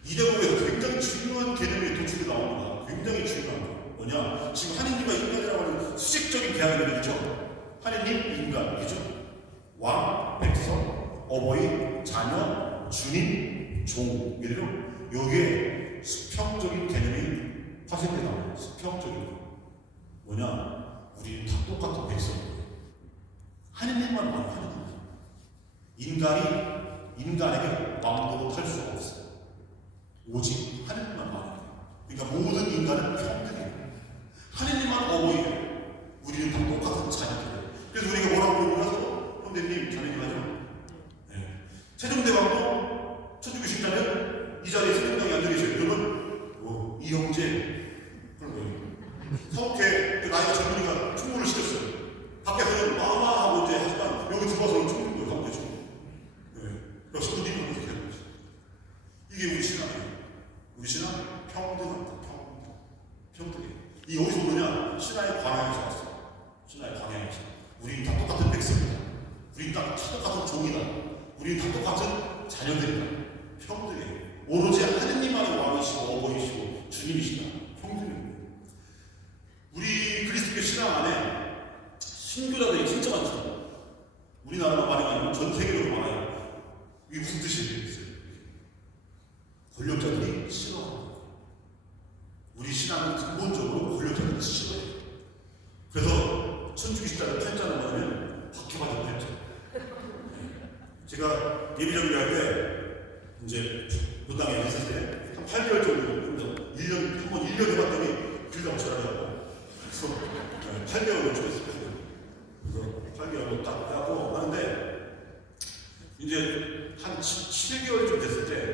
이 대목에서 굉장히 중요한 개념이 도출이 나옵니다. 굉장히 중요한 거. 뭐냐? 지금 하느님과 인간이라고 하는 수직적인 계약을 맺죠. 하느님, 인간, 그죠? 왕, 백성, 어머니, 자녀, 주님, 종. 이래요. 여기에 수평적인 개념이 파생돼 나와요. 수평적인 거. 뭐냐? 우리 다 똑같은 백성이에요. 하느님만 왕, 하느님. 인간에게 왕노릇 할 수가 없어요. 오직 하느님만 왕이에요. 그러니까 모든 인간은 평등해요. 하느님만 어머니예요. 우리는 다 똑같은 자녀들이에요. 그래서 우리가 뭐라고 물어서 형제님, 자매님 하죠. 네. 세종대왕도 천주교 신자는 이 자리에 세종대왕이 앉아 계셔요. 그러면 이 형제 그런 거예요. 성께 그 나이가 젊으니까 충고를 시켰어요. 밖에서는 마마하고 이제 하지만 여기 들어와서는 충고를 하고 계죠. 그래서 성도님은 그렇게 하는 거죠. 이게 우리 신앙이에요. 우리 신앙 평등합니다. 평등해. 이 어디서 오느냐? 신앙의 방향에서 왔어요. 신앙의 방향에서. 우리는 다 똑같은 백성이다. 우리는 다 똑같은 종이다. 우리는 다 똑같은 자녀들이다. 평등해. 오로지 하느님만의 왕이시고 어머니시고 주님이시다. 평등해. 우리 그리스도교 신앙 안에 신교자들이 진짜 많죠. 우리나라만 많이 아니면 전 세계로 많아요. 이게 무슨 뜻이에요? 권력자들이 싫어합니다. 우리 신앙은 근본적으로 권력자들이 싫어해요. 그래서 천주교 신자를 탈자는 뭐냐면 박해받은 탈자. 제가 예비전도할 때 이제 본당에 있을 때 한 8개월 정도 하면서 1년 한번 1년 해봤더니 길다고 전화하고 그래서 8개월을 주겠어요. 그래서 8개월을 딱 하고 하는데 이제 한 7개월쯤 됐을 때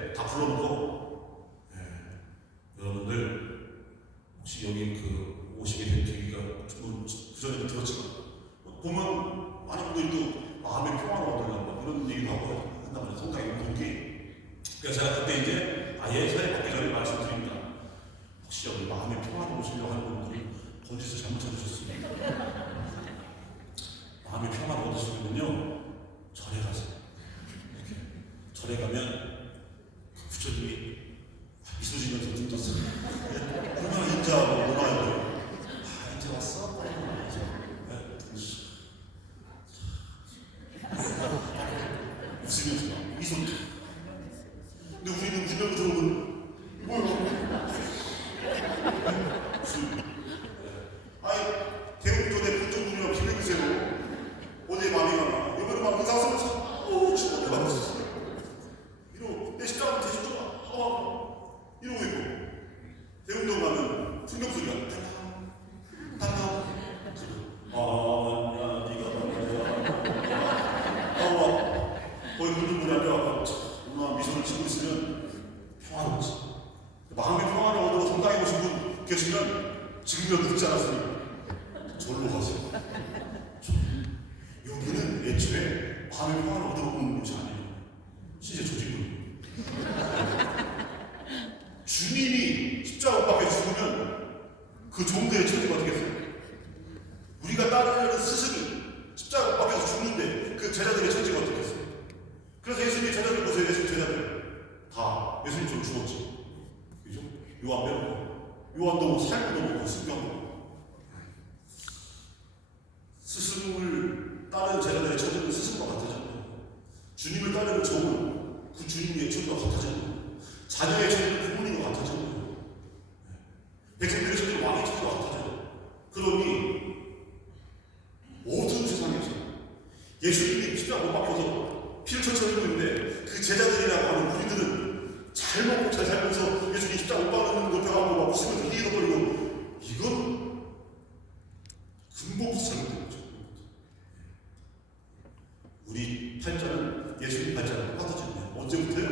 그래서 제가 그때 이제 아예 새해 받기 전에 말씀드립니다. 혹시 여기 마음의 평화를 오시려고 하는 분들은 거기서 잘못 찾으셨습니다. 마음의 평화를 얻으시려면요, 절에 가세요. 이렇게 절에 가면 그 부처님이 미소 지면서 눈 떴어요. 얼마나 인자하고 고마워요. 아, 이제 왔어? 웃으면서 미소. 근데 우리는 문을 들어오면 뭐요? 아니, 대웅전에 불정군이랑 비명세로 어제 마음이 가나 이거는 막 의사소리 진짜 내가 했었어요. 이러고 내 십자가 대십자가 이러고 있고 대웅전 가면 풍경소리가 탕탕 야 네가 거기 문정군이 앉아가지고 누나 미소를 짓고 있으면 평화롭지. 마음의 평화를 얻어 성당에 오신 분 계시면 지금이라도 늦지 않았으니 절로 가세요. 여기는 애초에 마음의 평화를 얻어 오는 곳이 아니에요. 진짜 조직군. 주님이 십자가 못 박혀 죽으면 그 종대의 처지가 어떻게 했어요? 우리가 따르는 스승이 십자가 못 박혀서 죽는데 그 제자들의 처지가 어떻게 했어요? 그래서 예수님의 제자들 보세요. 예수님 제자들 다 예수님 좀 죽었지. 그죠? 요한 빼놓고 요한도 뭐 살도 먹고 순병도 먹고 스승을 따르는 제자들의 처지는 스승과 같아졌고 주님을 따르는 종은 그 주님의 처지와 같아졌고 자녀의 처지는 부모님과 같아졌고 백성들의 처지는 왕의 처지와 같아져요. 그러니 모든 세상에서 예수님이 십자가 못 박혀서 피를 철철 흘리고 있는데 그 제자들이라고 하는 우리들은 잘 먹고 잘 살면서 예수님 십자가 못 박는 높여가고 막 웃으면서 희희덕거리고 이건 근본부터 잘못된 거죠. 우리 팔자는 예수님 팔자랑 똑같아졌네요. 언제부터요?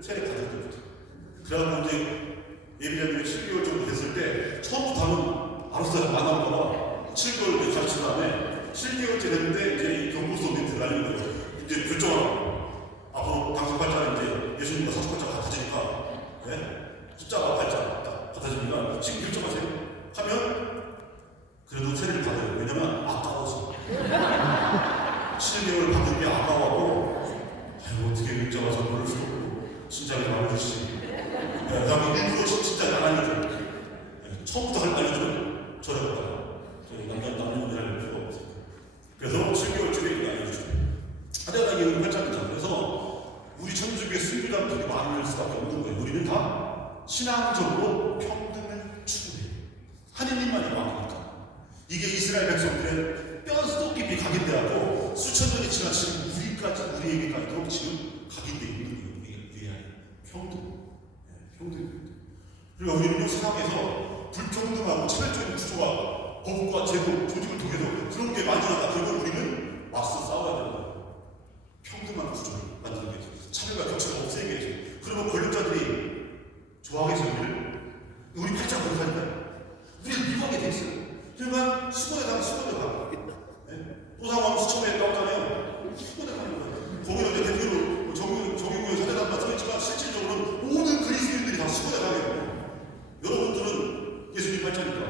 세례 받을 때부터. 그래가지고 이제 예비자들이 7개월 정도 됐을 때 처음부터는 아르스타를 만나보다가 7개월 가르친 다음에 7개월째 됐는데 이제 이 경고서 멘트를 날리는 거예요. 이제 결정하라고. 앞으로 당신 팔자는 이제 예수님과 사수 팔자가 같아지니까, 네? 숫자가 팔자 같아지니까 지금 결정하세요. 하면 그래도 세례를 받아요. 왜냐면 아까워서. 7개월 받은 게 아까워하고, 아이고 어떻게 문자가 선물을 주고 신장이 말해주시지. 그 다음에 일부러 진짜 안 알려줘요. 처음부터 알려주면 저래 볼까요? 저희 남녀는 할 필요가 없어요. 그래서 7개월쯤에 알려주죠. 하다가 이게 팔자입니다. 그래서 우리 천주교의 순교자들이 많을 수밖에 없는 거예요. 우리는 다 신앙적으로 평등을 추구해요. 하느님만이 왕이니까. 이게 이스라엘 백성들의 뼈속 깊이 각인되었고 수천 년이 지나 지금 우리에게까지도 지금 각인되어 있는 거예요. 이게 평등. 평등. 그리고 우리는 세상에서 불평등하고 차별적인 구조가 법과 제도, 조직을 통해서 그런 게 만연하다. 그러면 우리는 맞서 싸워야 되는 거예요. 평등한 구조를 만드는 게 차별과 격차가 없애야겠죠. 그러면 권력자들이 좋아하겠어요, 우리 팔자 거룩하니까요. 우리를 미워하게 돼 있어요. 그러니까 수고대 가면 수고대 가고 도상왕 수첩에 나오잖아요. 수고대 가는 거예요. 거기서 이제 대표로 정유구의 사대단만 써있지만 실질적으로는 모든 그리스도인들이 다 수고대 가게 돼요. 여러분들은 예수님 팔자니까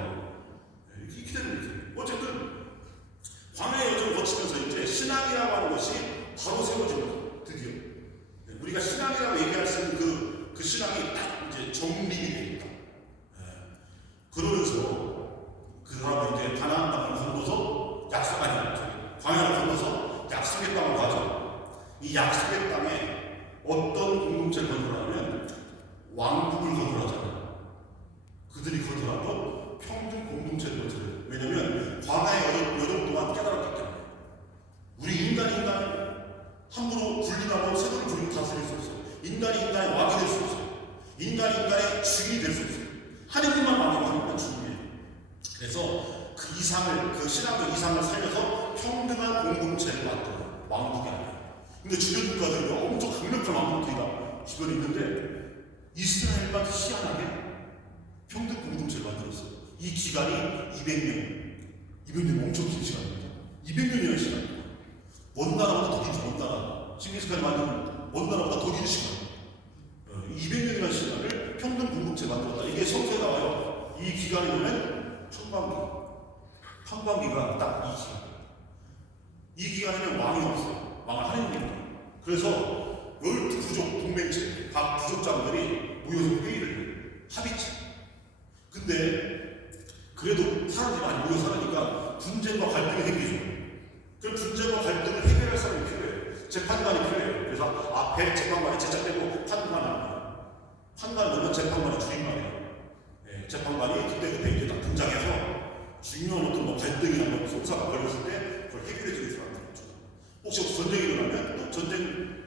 이렇게 기대는 거죠. 어쨌든 광야의 여정을 거치면서 이제 신앙이라고 하는 것이 바로 세워진 거죠. 드디어 우리가 신앙이라고 얘기할 수 있는 그 신앙이 딱 이제 정립이 되니까 그러면서 그 다음에 이제 가나안 땅을 건너서 광야를 건너서 약속의 땅으로 가죠. 이 약속의 땅에 어떤 공동체를 건설하냐면 왕국을 건설하잖아요. 그들이 건설하고 평등 공동체를 건설해요. 왜냐면 광야의 여정 동안 깨달았기 때문에 우리 인간이 함부로 군림하고 세도를 부리고 다스릴 수 없어요. 인간이 인간의 왕이 될 수 없어요. 인간이 인간의 주인이 될 수 없어요. 하느님만 왕이고 하느님만 주인이에요. 그래서 그 이상을, 그 신앙적 이상을 살려서 평등한 공동체를 만들어요. 왕국이 아니에요. 근데 주변 국가들은 엄청 강력한 왕국들이 주변에 있는데 이스라엘만 희한하게 평등 공동체를 만들었어요. 이 기간이 200년. 200년 엄청 긴 시간입니다. 200년이라는 시간입니다. 어느 나라보다 더 길죠, 어느 나라. 칭기스칸이 만든 어느 나라보다 더 긴 시간. 그래서 12부족 동맹체, 각 부족장들이 모여서 회의를 해요. 합의체. 근데 그래도 사람들이 많이 모여 살으니까 분쟁과 갈등이 생기죠. 그 분쟁과 갈등을 해결할 사람이 필요해요. 재판관이 필요해요. 그래서 앞에 재판관이 제자 빼고 판관을 넣으면 재판관이 주인만이에요. 예, 재판관이 그때 이제 딱 등장해서 중요한 어떤 뭐 갈등이나 뭐 속사가 걸렸을 때 그걸 해결해주는 사람들이죠. 혹시 전쟁이 일어나면 또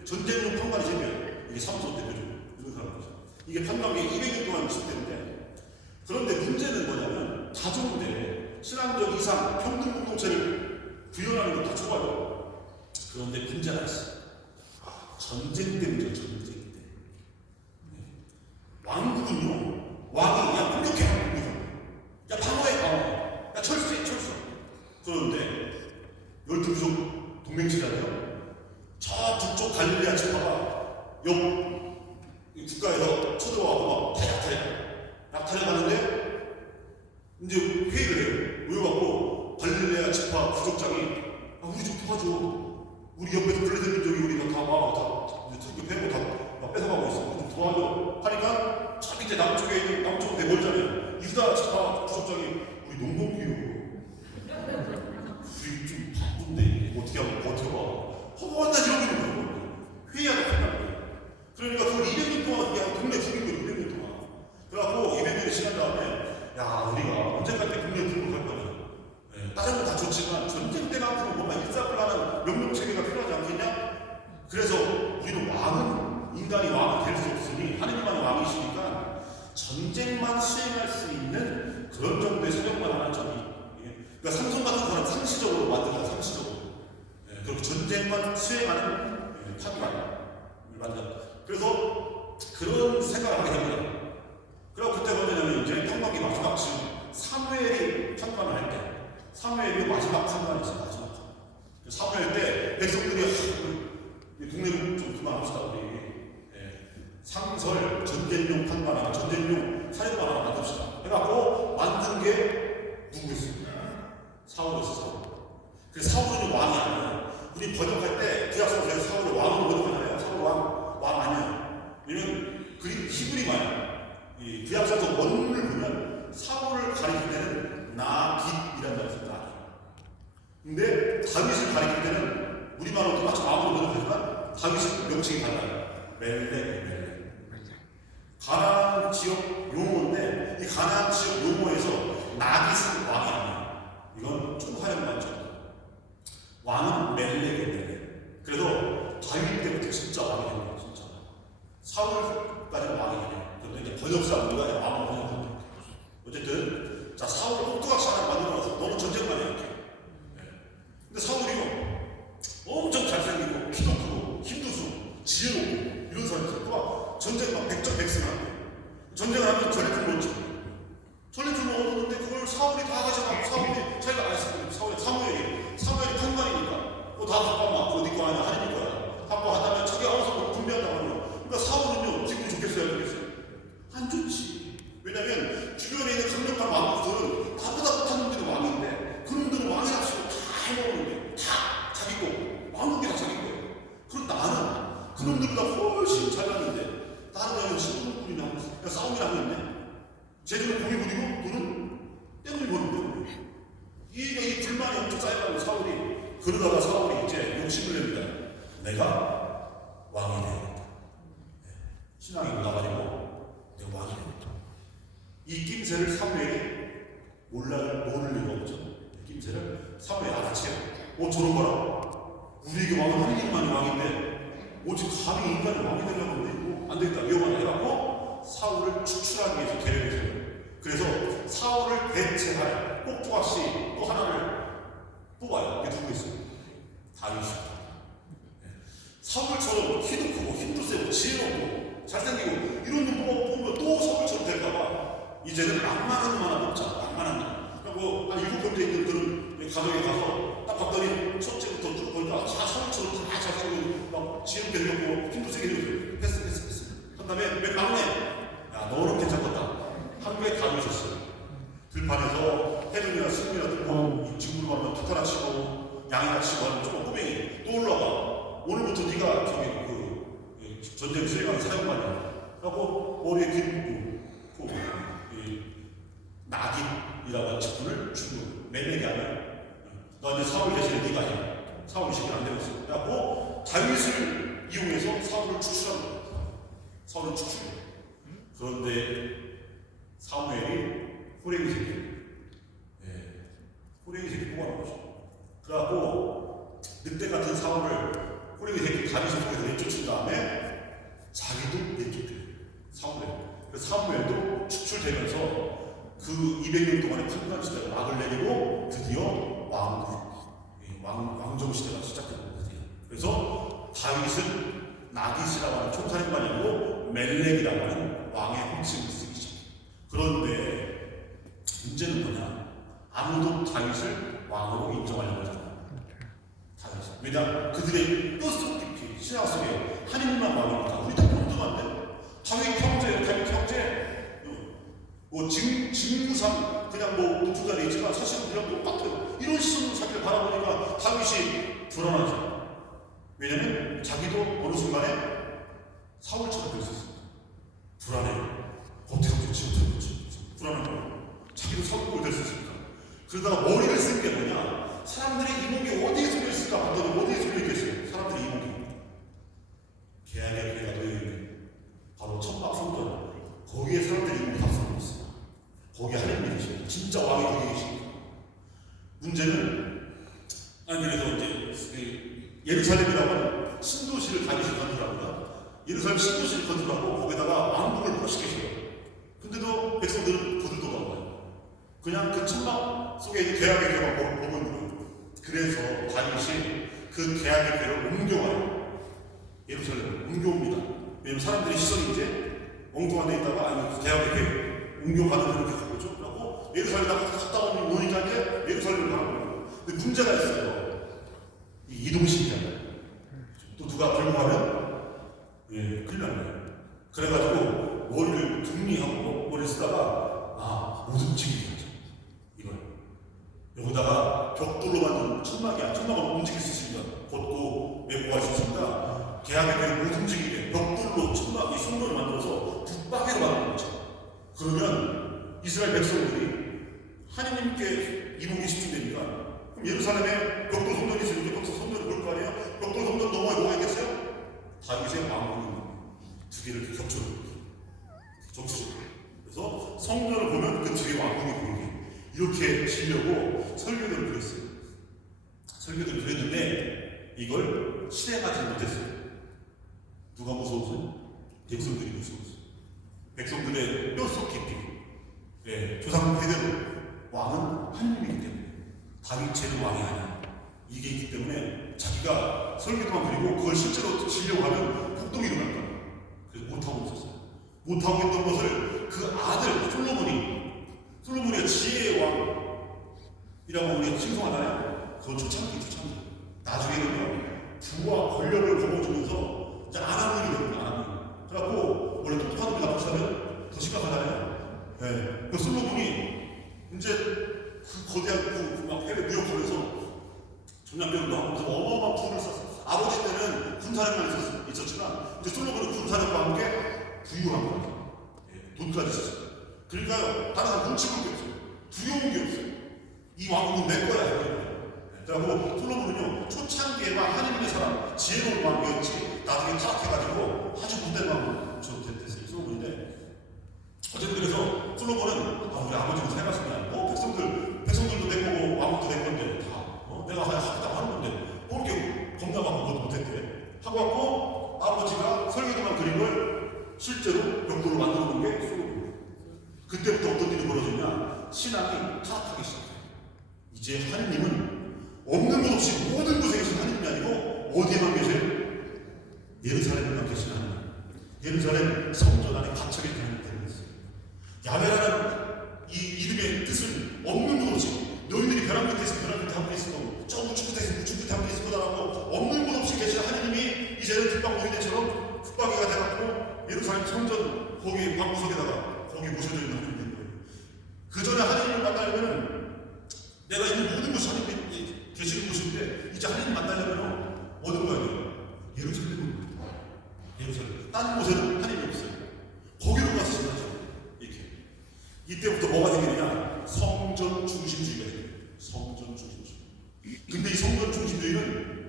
전쟁용 판관이 생겨요. 이게 사무소 대표죠. 이런 사람들이죠. 이게 판관이 200년 동안 있었대는데, 그런데 문제는 뭐냐면 다 좋은데 신앙적 이상 평등 공동체를 구현하는 건 다 좋아요. 그런데 문제가 있어요. 전쟁 때문이죠. 전쟁 때. 왕국은요, 왕이 야 공격해, 야 방어해, 야 철수해, 철수. 그런데 12부족 동맹체잖아요. 저 북쪽 갈릴레아 지파가 옆 국가에서 쳐들어와서 막 낙타려가는데 이제 회의를 해요. 모여갖고 갈릴레아 지파 부족장이 우리 좀 도와줘. 우리 옆에서 블레셋 민족이 우리가 다 이제 패고 다 뺏어가고 있어. 좀 도와줘. 하니까 저 밑에 남쪽에 있는 남쪽에 멀잖아요. 유다 지파 부족장이 우리 농번기요. 우리 좀 바쁜데 어떻게 하면 버텨봐. 허무한다 이러고 있는 거예요. 회의하다 끝난 거예요. 그러니까 그걸 200년 동안 그냥 동네 죽인 거예요. 200년 동안. 그래갖고 200년이 지난 다음에 야 우리가 언제까지 동네 불복할 거냐. 다른 건 다 좋지만 전쟁 때만큼은 뭔가 일사불란한 명령체계가 필요하지 않겠냐? 그래서 우리는 왕은 인간이 왕이 될 수 없으니 하느님만이 왕이시니까 전쟁만 수행할 수 있는 그런 정도의 사령만 하나 저기. 그러니까 삼성 같은 사람 상시적으로 만든다. 상시적으로. 그렇게 전쟁만 수행하는 판관을 만든다. 그래서 그런 생각을 하게 됩니다. 그리고 그때 뭐냐면 이제 평강기 마지막 지금 사무엘이 판관을 할 때, 사무엘이 마지막 판관이었어요. 마지막. 사무엘 때 백성들이 동네국 좀 그만합시다 우리. 상설 전쟁용 판관이나 전쟁용 사령관 하나 만듭시다. 해갖고 만든 게 누구였어요? 사울이었어. 사울. 그래서 사울은 왕이 아니에요. 우리 번역할 때 구약성서에서 사울을 왕으로 번역하잖아요. 사울 왕 아니에요. 왜냐면 히브리 말 이 구약성서 원문을 보면 사울을 가리킬 때는 나깃이라는 말이 있습니다. 근데 다윗을 가리킬 때는 우리말로 똑같이 왕으로 번역하지만 다윗의 명칭이 달라요. 멜렉. 가나안 지역 용어인데 이 가나안 지역 용어에서 나깃은 왕이 아니에요. 이건 좀 하얀만죠. 왕은 멜렉이에요. 그래서 다윗 때부터 진짜 왕이 됩니다. 진짜. 사울까지는 왕이 돼요. 그런데 이제 번역사 우리가 왕을 번역합니다. 어쨌든 자 사울을 혹독하게 하나 만들어놔서 너는 전쟁만 해 이렇게. 근데 사울이요 엄청 잘생기고 키도 크고 힘도 쓰고 지혜롭고 이런 사람이었어요. 전쟁만 백전백승하고 전쟁을 하면 전리품 넣었죠. 전리품을 얻었는데 그걸 사울이 다 가져가고 사울이 자기가 안 했어요. 사무엘이 판관이니까 다 잠깐만 그거 네 거 아니야 하느님 거야. 갖고 하다면 자기 알아서 분배한다고 하는. 그러니까 사울은요 기분이 좋겠어요 안 좋겠어요? 안 좋지. 왜냐면 주변에 있는 강력한 왕들은 나보다 못한 놈들이 왕인데 그 놈들은 왕이라 치고 다 해먹었는데 다 자기 거 왕국이 다 자기 거예요. 그럼 나는 그 놈들보다 훨씬 잘났는데 다른 애는 신분꾼이나 하고 있어. 그러니까 싸움이나 하고 있네. 쟤들은 공이 부리고 너는 땡을 보는 거예요. 이 불만이 엄청 쌓여가지고 사울이 그러다가 사울이 이제 욕심을 냅니다. 내가 왕이 되겠다. 신앙이 올라가지고 내가 왕이 되겠다. 이 낌새를 사무엘이 모를 리가 없죠. 이 낌새를 사무엘이 알아채요. 저런 거라. 우리에게 왕은 하느님만이 왕인데 오직 감히 인간이 왕이 되려고 하는데 안 되겠다. 위험하다 해갖고 사울을 추출하기 위해서 계획을 세워요. 그래서 사울을 대체할 꼭두각시 또 하나를 뽑아요. 이게 누구 있어요? 다윗입니다. 사울처럼 키도 크고 힘도 세고 지혜롭고 잘생기고 이런 놈 뽑으면 또 사울처럼 될까봐 이제는 낭만한 놈 하나 뽑자. 낭만한 놈. 그리고 한 7번째 있는 그런 가정에 가서 딱 봤더니 첫째부터 쭉 보니까 다 사울처럼 다 잘생기고 막 지혜롭게 생겼고 힘도 세게 생겼어요. 패스. 한 다음에 맨 막내. 야 너는 괜찮겠다. 한국에 다윗이었어요. 들판에서 해dun이나 승리나 들고 친구로 가면 탁 하나 치고 양이나 치고 하는 조금 꼬맹이 또 올라가 오늘부터 네가 저기 전쟁 수행하는 사령관이야 하고 머리에 긴 낙인이라고 하는 직분을 준 거예요. 멜렉이 아니야. 너 이제 사울 대신에 네가 해. 사울이 시키면 안 되겠어. 그래갖고 다윗을 이용해서 사울을 축출한 거예요. 사울을 축출해. 그런데 사무엘이 호랭이 새끼, 호랭이 새끼 뽑아놓은 거죠. 그래갖고 늑대 같은 사울을 호랭이 새끼 다윗을 통해서 내쫓은 다음에 자기도 내쫓게 사무엘. 그래서 사무엘도 축출되면서 그 200년 동안의 판단 시대가 막을 내리고 드디어 왕정 시대가 시작된 겁니다. 그래서 다윗은 나깃이라고 하는 총사령관이 아니고 멜렉이라고 하는 왕의 호칭을 쓰기 시작해요. 그런데 문제는 뭐냐? 아무도 다윗을 왕으로 인정하려고 하지 않아요. 다윗. 왜냐? 그들의 뼛속 깊이 신앙 속에 하나님만 왕이니까 우리 다 본드만데 다윗 형제, 다윗 형제 뭐 직무상 그냥 뭐 높은 자리에 있지만 사실은 그냥 똑같아요. 이런 시선으로 자기를 바라보니까 다윗이 불안하죠. 왜냐면 자기도 어느 순간에 사울처럼 될 수 있습니다. 불안해. 어떻게 좋지 못하는 거지. 불안한 거예요. 자기도 사울꼴 될 수 있습니다. 그러다가 머리를 쓴 게 뭐냐? 사람들의 이목이 어디에 쏠려 있을까 봤더니 어디에 쏠려 있겠어요? 사람들의 이목이 계약의 괴가 놓여있는 바로 천막 성전. 거기에 사람들이 이목이 다 쏠려 있어요. 거기에 하나님이 계십니다. 진짜 왕이 거기 계십니다. 문제는 그래서 이제 예루살렘이라고 신도시를 다윗이 건설합니다. 예루살렘 신도시를 건설하고 거기다가 왕궁을 포식해줘요. 근데도 백성들은 거들떠간 거예요. 그냥 그 천막 속에 계약의 괴만 보는 거예요. 그래서 다윗이 그 계약의 괴를 옮겨와요. 예루살렘을 옮겨옵니다. 왜냐면 사람들의 시선이 이제 엉뚱한 데 있다가 아니 계약의 괴 옮겨가는 그렇게 가보죠. 그러고 예루살렘에다가 갔다 오니까 이제 예루살렘을 가는 거예요. 근데 문제가 있어요. 이 이동식이잖아요. 또 누가 들고 가면 큰일 나요. 그래가지고 머리를 정리하고 머리를 쓰다가 못 움직이게 하죠. 이걸 여기다가 벽돌로 만든 천막이야. 천막을 움직일 수 있습니다. 걷고 메고 갈 수 있습니다. 계약의 괴를 못 움직이게 벽돌로 천막 이 성전을 만들어서 붙박이로 만든 거죠. 그러면 이스라엘 백성들이 하나님께 이목이 집중되니까 그럼 예루살렘에 벽돌 성전이 있으니까 벽돌 성전을 볼 거 아니에요? 벽돌 성전 너머에 뭐가 있겠어요? 다윗의 왕궁이 두 개를 겹쳐요. 그래서 성전을 보면 그 뒤에 왕궁이 보이게 이렇게 지려고 설교들을 그렸어요. 설교들을 그렸는데 이걸 실행하지 못했어요. 누가 무서워서? 백성들이 무서웠어요. 백성들의 뼛속 깊이 조상 대대로 왕은 하나님이기 때문에 다윗의 왕이 아니야. 이게 있기 때문에 자기가 설교만 그리고 그걸 실제로 지려고 하면 폭동이 일어날 거야. 그래서 못하고 있었어요. 못하고 있던 것을 그 아들 솔로몬이가 지혜의 왕이라고 우리가 칭송하잖아요. 그건 초창기. 나중에는요 부와 권력을 거머쥐면서 이제 아나문이 되는 거야. 아나문. 그래갖고 원래 똑똑한 놈이 나쁘다면 더 심각하잖아요. 그 솔로몬이 이제 그 거대한 막 해외 무역하면서 전략병도 하고 어마어마한 부를 썼어. 아버지 때는 군사력만 있었지만 이제 솔로몬은 군사력과 함께 부유한 거예요. 돈까지 있었어요. 그러니까 다른 사람 눈치 볼 게 없어요. 두려운 게 없어요. 이 왕국은 내 거야. 그리고 솔로몬은요 초창기에만 하나님의 사람 지혜로운 왕이었지 나중에 타락해가지고 아주 못된 왕으로 됐어요. 솔로몬인데 어쨌든 그래서 솔로몬은 우리 아버지는 살았으면 아니고 백성들도 내 거고 왕국도 내 건데 다 내가 하겠다고 하는 건데 뭐 이렇게 겁나갖고 그것도 못했대 하고 갖고 아버지가 설계도만 그린 걸 실제로 벽돌로 만들어 놓은 게 솔로몬. 그때부터 어떤 일이 벌어졌냐? 신앙이 타락하기 시작해요. 이제 하느님은 없는 것 없이 모든 곳에 계신 하느님이 아니고 어디에만 계세요? 예루살렘에만 계신 하느님. 예루살렘 성전 안에 갇혀 계신 하느님 되는 거예요. 야훼라는 이 이름의 뜻은 없는 것 없이 너희들이 벼랑 끝에 있으면 벼랑 끝에 함께 있을 거고 저 우측 끝에 있으면 우측 끝에 함께 있을 거다라고 없는 것 없이 계신 하느님이 이제는 뒷방모이네처럼 붙박이가 돼갖고 예루살렘 성전 거기 방구석에다가 거기 모셔져 있는 하느님이 된 거예요. 그 전에 하느님을 만나려면 내가 있는 모든 곳이 하느님이 계시는 곳인데 이제 하느님 만나려면 어디로 가야 돼요? 예루살렘은 예루살렘. 다른 곳에는 하나님이 없어요. 거기로 가서 지나죠. 이렇게. 이때부터 뭐가 생기느냐? 성전 중심주의가 생겨요. 성전 중심주의. 근데 이 성전 중심주의는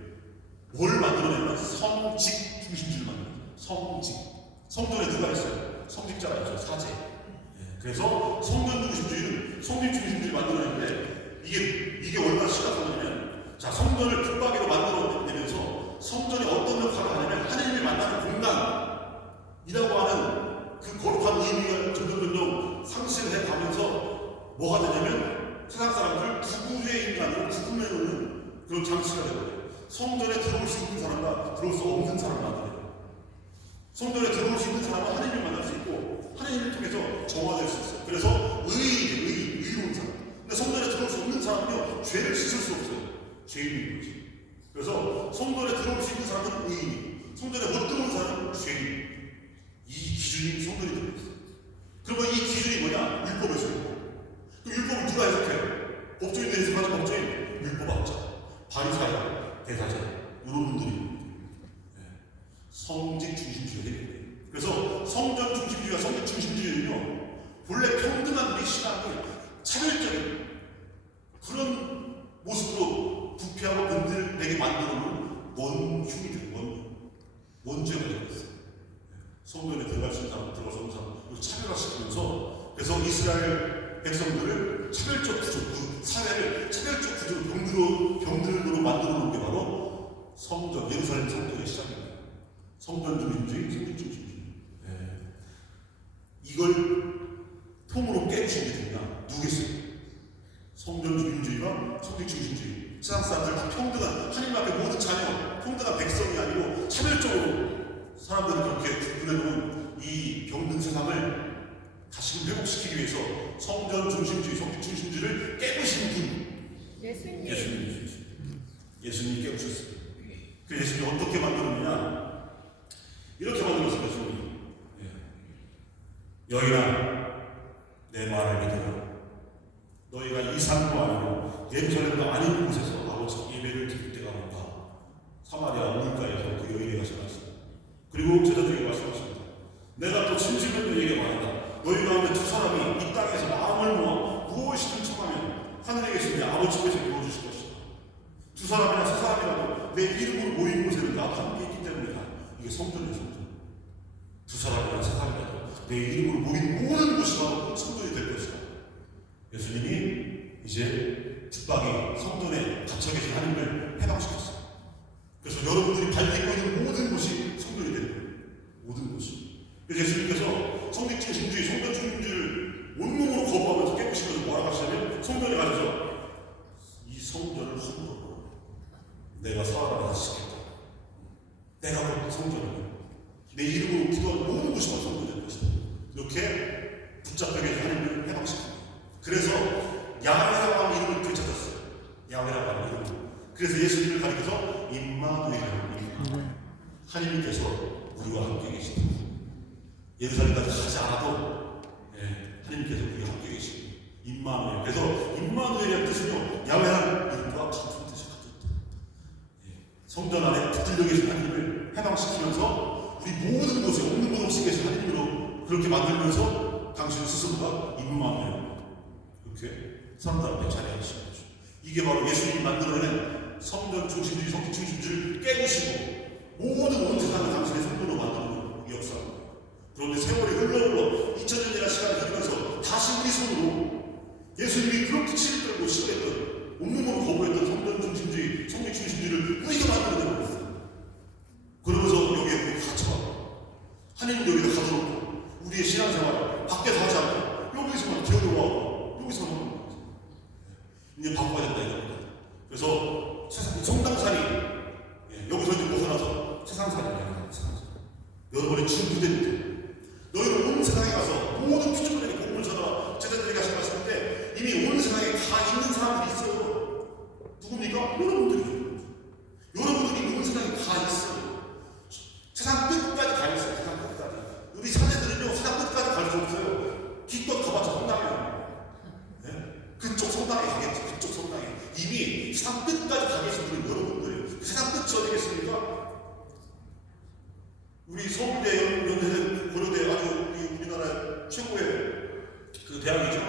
뭘 만들어내냐면 성직 중심주의를 만들어요. 성직. 성전에 누가 있어요? 성직자가 있죠. 사제. 그래서 성전 중심주의는 성직 중심주의를 만들어내는데 이게 얼마나 심각하냐면, 자, 성전을 붙박이로 만들어내면서 성전이 어떤 역할을 하냐면 하나님을 만나는 공간이라고 하는 그 거룩한 의미가 점점 상실해 가면서 뭐가 되냐면 세상 사람들 구구의 인간으로 구분해 놓는 그런 장치가 되거든요. 성전에 들어올 수 있는 사람과 들어올 수 없는 사람을 만들어요. 성전에 들어올 수 있는 사람은 하나님을 만날 수 있고 하나님을 통해서 정화될 수 있어요. 그래서 의로운 사람. 근데 성전에 들어올 수 없는 사람은요, 죄를 씻을 수 없어요. 죄인인 거지. 그래서 성전에 들어올 수 있는 사람은 의인, 성전에 못 들어온 사람은 죄인. 이 기준이 성전에 들어있어요. 그러면 이 기준이 뭐냐? 율법에서. 그 율법을 누가 해석해요? 법조인들이 해석하는 법조인, 율법학자, 바리사야, 대사자, 이런 분들이 성직 중심주의가 되는 거예요. 그래서 성전 중심주의와 성직 중심주의는요, 본래 평등한 우리 신앙이 차별적인 그런 모습으로 부패하고 변질되게 만들어놓은 원흉이 된 원죄가 되고 있어요. 성전에 들어갈 수 있는 사람, 들어갈 수 없는 사람, 차별화시키면서, 그래서 이스라엘 백성들을 차별적 구조, 그 사회를 차별적 구조로 병들로 만들어 놓은 게 바로 성전, 예루살렘 성전의 시작입니다. 성전 중심주의, 성직 중심주의. 이걸 통으로 깨우친 게 누구냐? 누구겠어요? 성전 중심주의와 성직 중심주의. 세상 사람들 다 평등한, 하나님 앞에 모든 자녀, 평등한 백성이 아니고 차별적으로 사람들을 그렇게 구분해놓은 이 병든 세상을 다시금 회복시키기 위해서 성전 중심주의, 성직 중심주의를 깨우신 분. 예수님이 깨우셨어요. 그 예수님이 어떻게 만들었느냐? 이렇게 만들었어요. 예수님이. 여인아, 내 말을 믿어라. 너희가 이 산도 아니고 예루살렘도 아닌 곳에서 아버지 예배를 드릴 때가 온다. 사마리아 물가에서 그 여인이 가셔놨습니다. 그리고 제자들에게 말씀하십니다. 내가 또 진실로 너희에게 말한다. 너희 가운데 두 사람이 이 땅에서 마음을 모아 무엇이든 청하면 하늘에 계신 내 아버지께서 이루어주실 것이다. 두 사람이나 세 사람이라도 내 이름으로 모인 곳에는 나도 함께 있기 때문이다. 이게 성전이에요, 성전. 두 사람이나 세 사람이라도 내 이름으로 모인 모든 곳이 바로 성전이 될 것이다. 예수님이 이제 붙박이 성전에 갇혀 계신 하나님을 해방시켰어요. 그래서 여러분들이 밟고 있는 모든 곳이 성전이 되는 거예요. 모든 곳이. 그래서 예수님께서 성직 중심주의, 성전 중심주의를 온몸으로 거부하면서 깨부시면서 뭐라고 하시냐면, 성전에 가셔서 이 성전을 헐고 내가 사람을 다시 시켰다. 내가 곧 성전이고 내 이름으로 기도하는 모든 곳이 바로 성전이 될 것이다. 이렇게 붙잡혀 계신 하나님을 해방시킵니다. 그래서 야훼라고 하는 이름을 되찾았어요. 야훼라고 하는 이름을. 그래서 예수님을 가리켜서 임마누엘이라고 합니다. 하나님께서 우리와 함께 계시다. 예루살렘까지 가지 않아도 하나님께서 우리와 함께 계시고 임마누엘. 그래서 임마누엘이라는 뜻은요, 야훼라는 이름과 같은 뜻이 같은 뜻. 성전 안에 붙들려 계신 하나님을 해방시키면서 우리 모든 곳에 없는 것 없이 계신 하나님으로 그렇게 만들면서 당신 스스로가 임마누엘 이렇게 사람들 앞에 자리하시는 거죠. 이게 바로 예수님이 만들어낸 성전 중심주의, 성직 중심주의를 깨부시고 모든 온 세상을 당신의 손으로 만드는 이 역사입니다. 그런데 세월이 흘러 2000년이나 시간이 흐르면서 다시 우리 손으로 예수님이 그렇게 치를 떨고 싫어했던, 온몸으로 거부했던 성전 중심주의, 성직 중심주의를 우리가 만들어내고 있어요. 그러면서 여기에 우리 갇혀가고 하나님 여기다 가둬놓고 우리의 신앙생활을 밖에서 하지 않고 여기서만 기어들어와고 여기서만 하는 거예요. 이제 바꿔야 된다 이겁니다. 그래서 성당살이 여기서 이제 벗어나서 세상살이에요. 세상살. 여러분의 준비된 너희는 온 세상에 가서 모든 피조물에게 복음을 전하라. 제자들에게 하신 말씀인데 이미 온 세상에 다 있는 사람들이 있어요. 누굽니까? 여러분들이 우리 서울대 연세대 고려대 아주 우리나라 최고의 그 대학이죠.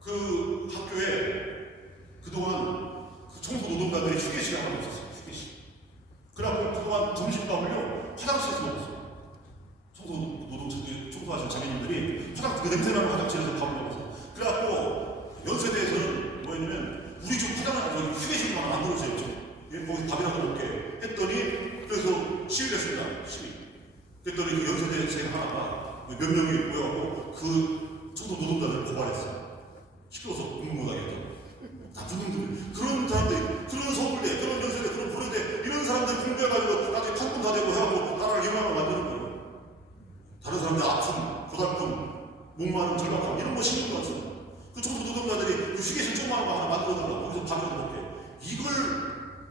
그 학교에 그동안 그 청소 노동자들이 휴게실이 하나 없었어요. 휴게실. 그래갖고 그동안 점심밥을요 화장실에서 먹었어요. 청소하시는 자매님들이 그 냄새나는 화장실에서 밥을 먹었어요. 그래갖고 연세대에서는 뭐였냐면 우리 좀 화장실 휴게실 하나 만들어주세요. 거기 밥이라도 먹게 했더니 그래서 시위를 했습니다. 시위. 그랬더니 그 연세대생 하나가 몇 명이 모여갖고 그 청소 노동자들을 고발했어요. 시끄러워서 공부 못하겠다. 나쁜 놈들. 그런 사람들, 그런 서울대, 그런 연세대, 그런 고려대 이런 사람들이 공부해가지고 나중에 판권 다 되고 해갖고 나라를 이만하게 만드는 거예요. 다른 사람들 아픔, 고달픔, 목마름, 절박함 이런 거 신경 거 없어요. 그 청소 노동자들이 그 휴게실 조그마한 거 하나 만들어달라고 거기서 밥이라도 먹게 이걸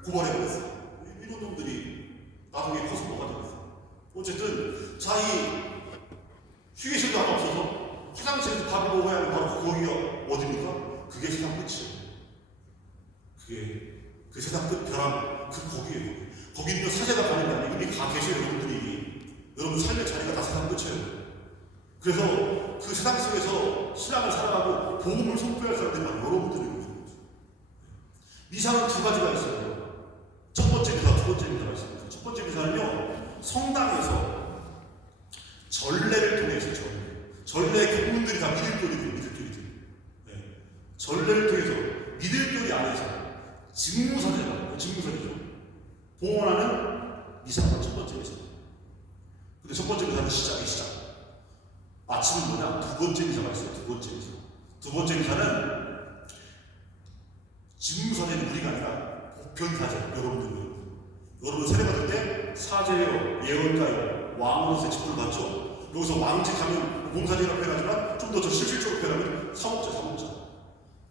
고발해버렸어요. 이런 놈들이 나중에 커서 뭐가 되겠어요. 어쨌든 자기 휴게실도 하나 없어서 화장실에서 밥을 먹어야 하는 바로 거기가 어디입니까? 그게 세상 끝이에요. 그게 그 세상 끝 벼랑 그 거기에요. 거기는 사제가 가는 게 아니고 이미 가 계셔요. 여러분들이 여러분 삶의 자리가 다 세상 끝이에요. 그래서 그 세상 속에서 신앙을 살아가고 복음을 선포할 사람들이 바로 여러분들이에요. 미사는 두 가지가 있어요. 첫 번째 미사, 두 번째 미사가 있습니다. 첫 번째 미사는요, 성당에서 전례를 통해서 전례의 교문들이 다 믿을거리들. 네. 전례를 통해서 믿을거리 안에서 직무선이죠. 봉헌하는 미사가 첫 번째 미사입니다. 근데 첫 번째 미사는 시작. 마침은 뭐냐? 두 번째 미사가 있어요. 두 번째 미사는 직무사제는 우리가 아니라 보편사제, 여러분 세례받을 때 사제요, 예언자요, 왕으로서의 직분을 받죠. 여기서 왕직하면 공사제라고 해가지만 좀 더 실질적으로 표현하면 사목자.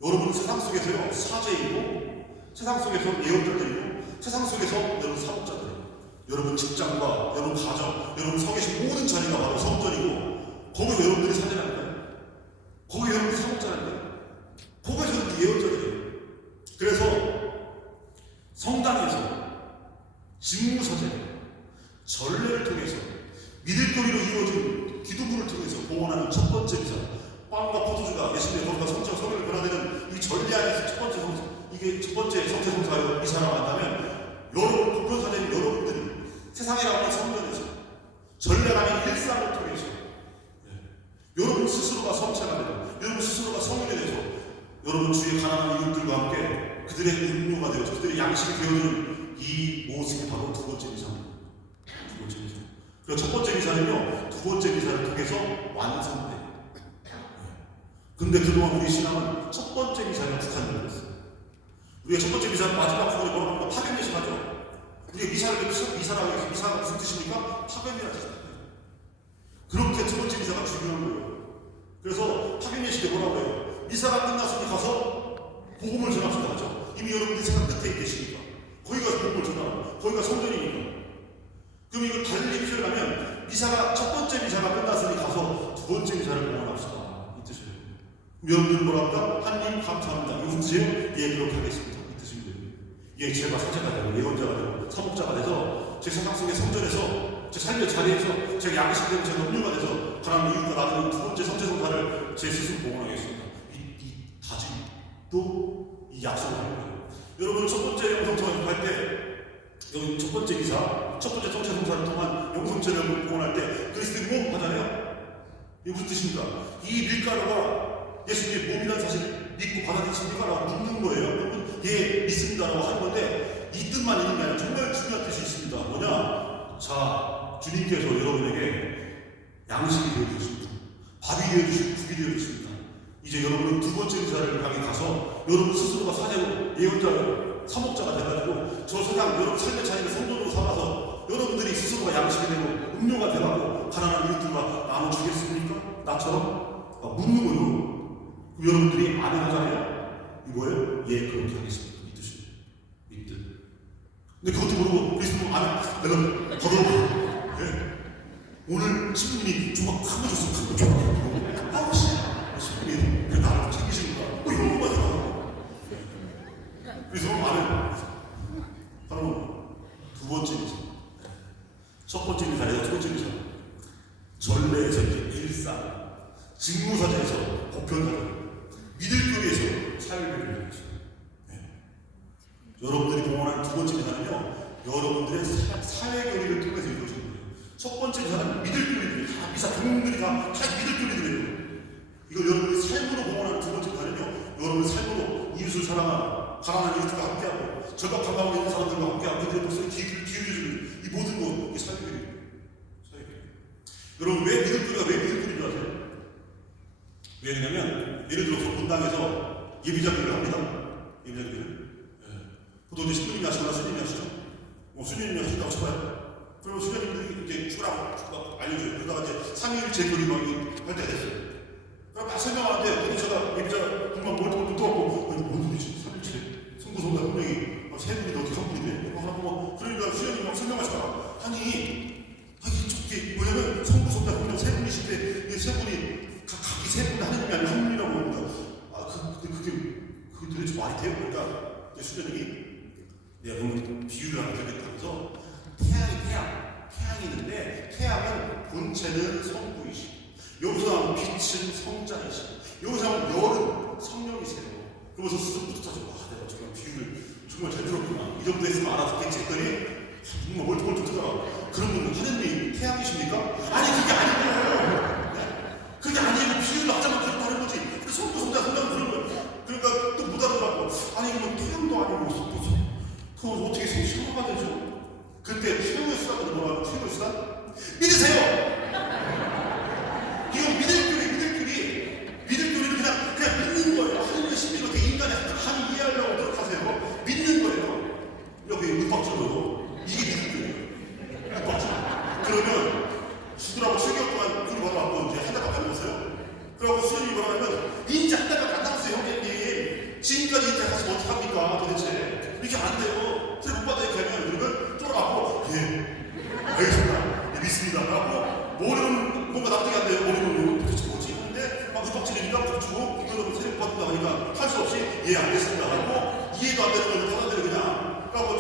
여러분은 세상 속에서요 사제이고, 세상 속에서 예언자들이고, 세상 속에서 여러분 사목자들이고, 여러분 직장과 여러분 가정, 여러분 서 계신 모든 자리가 바로 성전이고, 거기서 여러분들이 사제라는 거예요. 거기서 여러분들이 사목자라는 거예요. 거기서 여러분들이 예언자들이에요. 그래서 성당에서 직무사제, 전례를 통해서 믿을거리로 이루어진 기도문을 통해서 봉헌하는 첫 번째 미사, 빵과 포도주가 예수님의 몸과 성령을 변화되는 이 전례 안에서 첫 번째 성체성사 미사라고 한다면, 여러분 보편사제인 여러분들이 세상이라는 성전에서 전례라는 일상을 통해서 여러분 스스로가 성체가 되고, 여러분 스스로가 성인이 돼서 여러분 주위에 가난한 이웃들과 함께 그들의 음료가 되어서 그들의 양식이 되어주는 이 모습이 바로 두 번째 미사입니다. 그래서 첫 번째 미사는요, 두 번째 미사를 통해서 완성돼요. 근데 그동안 우리 신앙은 첫 번째 미사에 국한되어 있어요. 우리가 첫 번째 미사는 마지막 부분에 뭐라고 합니까? 파견예식하죠. 우리가 미사라고 해서 미사가 무슨 뜻입니까? 파견이라는 뜻입니다. 그렇게 두 번째 미사가 중요한 거예요. 그래서 파견예식에 뭐라고 해요? 미사가 끝났으니 가서 복음을 전합시다 하죠. 이미 여러분들이 세상 끝에 계시니까 거기 가서 복음을 전하고, 거기가 성전이니까. 그럼 이걸 달리 표현하면 미사가 첫 번째 미사가 끝났으니 가서 두 번째 미사를 봉헌합시다, 이 뜻이에요. 여러분들 뭐랍니까? 하나님 감사합니다. 이거 무슨 뜻이에요? 예, 그렇게 하겠습니다, 이 뜻입니다. 예, 제가 사제가 되고 예언자가 되고 사목자가 돼서 제 세상 속의 성전에서 제 삶의 자리에서 제가 양식되고 제가 음료가 돼서 하나님 이웃과 나누는 두 번째 성체성사를 제 스스로 봉헌하겠습니다. 이 다짐도 이 약속을 하는 거예요. 여러분 첫 번째 영성체를 할 때, 여기 첫 번째 미사, 첫 번째 성체성사를 통한 영성체를 봉헌할 때 그리스도의 몸 하잖아요. 이게 무슨 뜻입니까? 이 밀가루가 예수님의 몸이라는 사실을 믿고 받아들이십니까? 라고 묻는 거예요. 여러분, 예, 믿습니다라고 하는 건데, 이 뜻만 있는 게 아니라 정말 중요한 뜻이 있습니다. 뭐냐? 자, 주님께서 여러분에게 양식이 되어주십니다. 밥이 되어주시고 국이 되어주십니다. 이제 여러분은 두 번째 미사를 향해 가서 여러분 스스로가 사제로, 예언자로, 사목자가 돼가지고 저 세상 여러분 삶의 자리를 성전으로 삼아서 여러분들이 스스로가 양식이 되고 음료가 되고 가난한 이웃들과 나눠주겠습니까? 나처럼? 묻는 거예요. 그럼 여러분들이 안 하잖아요. 이거예요? 예, 그렇게 하겠습니다. 이 뜻이에요. 이 뜻. 근데 그것도 모르고 그리스도 안 해. 내가 더더욱 오늘 신부님이 조각 큰거 줬어. 큰 거 조각. 아우 씨. 신부님 그 나를 챙기시는구나. 이런 거만 생각하고. 그래서 말은 바로 두 번째 미사. 첫 번째 미사에서 두 번째 미사. 전례에서 이제 일상, 직무사전에서 보편사전, 미들교리에서 사회교리를 하죠. 여러분들이 공헌한 두 번째 미사는요, 여러분들의 사회교리를 통해서 이루어지는 거예요. 첫 번째 미사는 미들교리들이 다 미사 동문들이 다 미들교리들이에요. 이걸 여러분들이 삶으로 공헌하는 두 번째 미사는요, 여러분의 삶으로 이웃을 사랑하는 가난한 이웃들과 함께하고 절박한 가운데 있는 사람들과 함께하고 그들의 목소리 기울여주는 이 모든 것, 이게 사회교리예요. 여러분 왜 미들교리가 왜 미들교리인 줄 아세요? 왜냐면 예를 들어서 본당에서 예비자기를 합니다. 예비자기를. 보통 이제 신부님이 하시거나 스님이 하시죠. 스님이 하신다고 쳐봐요. 그러면 수녀님들이 이제 죽으라고 알려줘요. 그러다가 이제 3.1제 교리방이 할 때가 됐어요. 그럼 막 설명하는데 제가 예비자 금방 멀뚱멀뚱 떠갖고 뭔 소리지? 3.1제 성부성가 분명히 세 분인데 어떻게 한 분인데? 그러니까 수녀님이 막 설명하시다가 아니 이게 뭐냐면 성부성가 분명 세 분이신데 이 세 분이 각기 세 분 하느님이 아니라 한 분이라고 합니다. 그게 도대체 말이 돼요? 그러니까 수녀님이 내가 오늘 비유를 하나 드리겠다면서 태양이 있는데 태양은 본체는 성부이시고 여기서 나온 빛은 성자이시고 여기서 나온 열은 성령이세요. 그러면서 스스로 뿌듯하죠. 내가 정말 비유를 정말 잘 들었구나. 이 정도 했으면 알아듣겠지 했더니 정말 멀뚱멀뚱 뜨더라. 그러면 하느님이 태양이십니까? 아니 그게 아니고요. 그게 아니고 비유를 하자면 그렇게 다른 거지. 근데 성부 성자 성령 그런 거 그러니까 또 못 알아들었고 아니 이건 태양도 아니고 그럼 어떻게 신화가 되죠? 그때 최후의 수단으로 뭐라고 최후의 수단? 믿으세요! 이건 미들교리를 그냥 믿는 거예요. 하나님의 신비를 어떻게 인간의 한이 이해하려고 노력하세요. 믿는 거예요. 여기 육박적으로 이게 미들교리예요. 육박적. 그러면 죽으라고 7개월 동안 굴 받아갖고 이제 한 달밖에 안 남았어요. 그러고 수련이 뭐라 하면 인제 한 달밖에 안 남았어요 형제님. 지금까지 인제 가서 어떻게 합니까 도대체. 이렇게 안 돼요. 못 받아 이렇게 하면 그러면 쫄아갖고 알겠습니다. 믿습니다. 하고 모르면 뭔가 납득이 안 돼요. 모르면 도대체 뭐지? 하는데 막 윽박지르니까 멈추고 이거는 세력 받는다 하니까 할 수 없이 알겠습니다. 하고 이해도 안 되는 거는 받아들여 그냥 그러고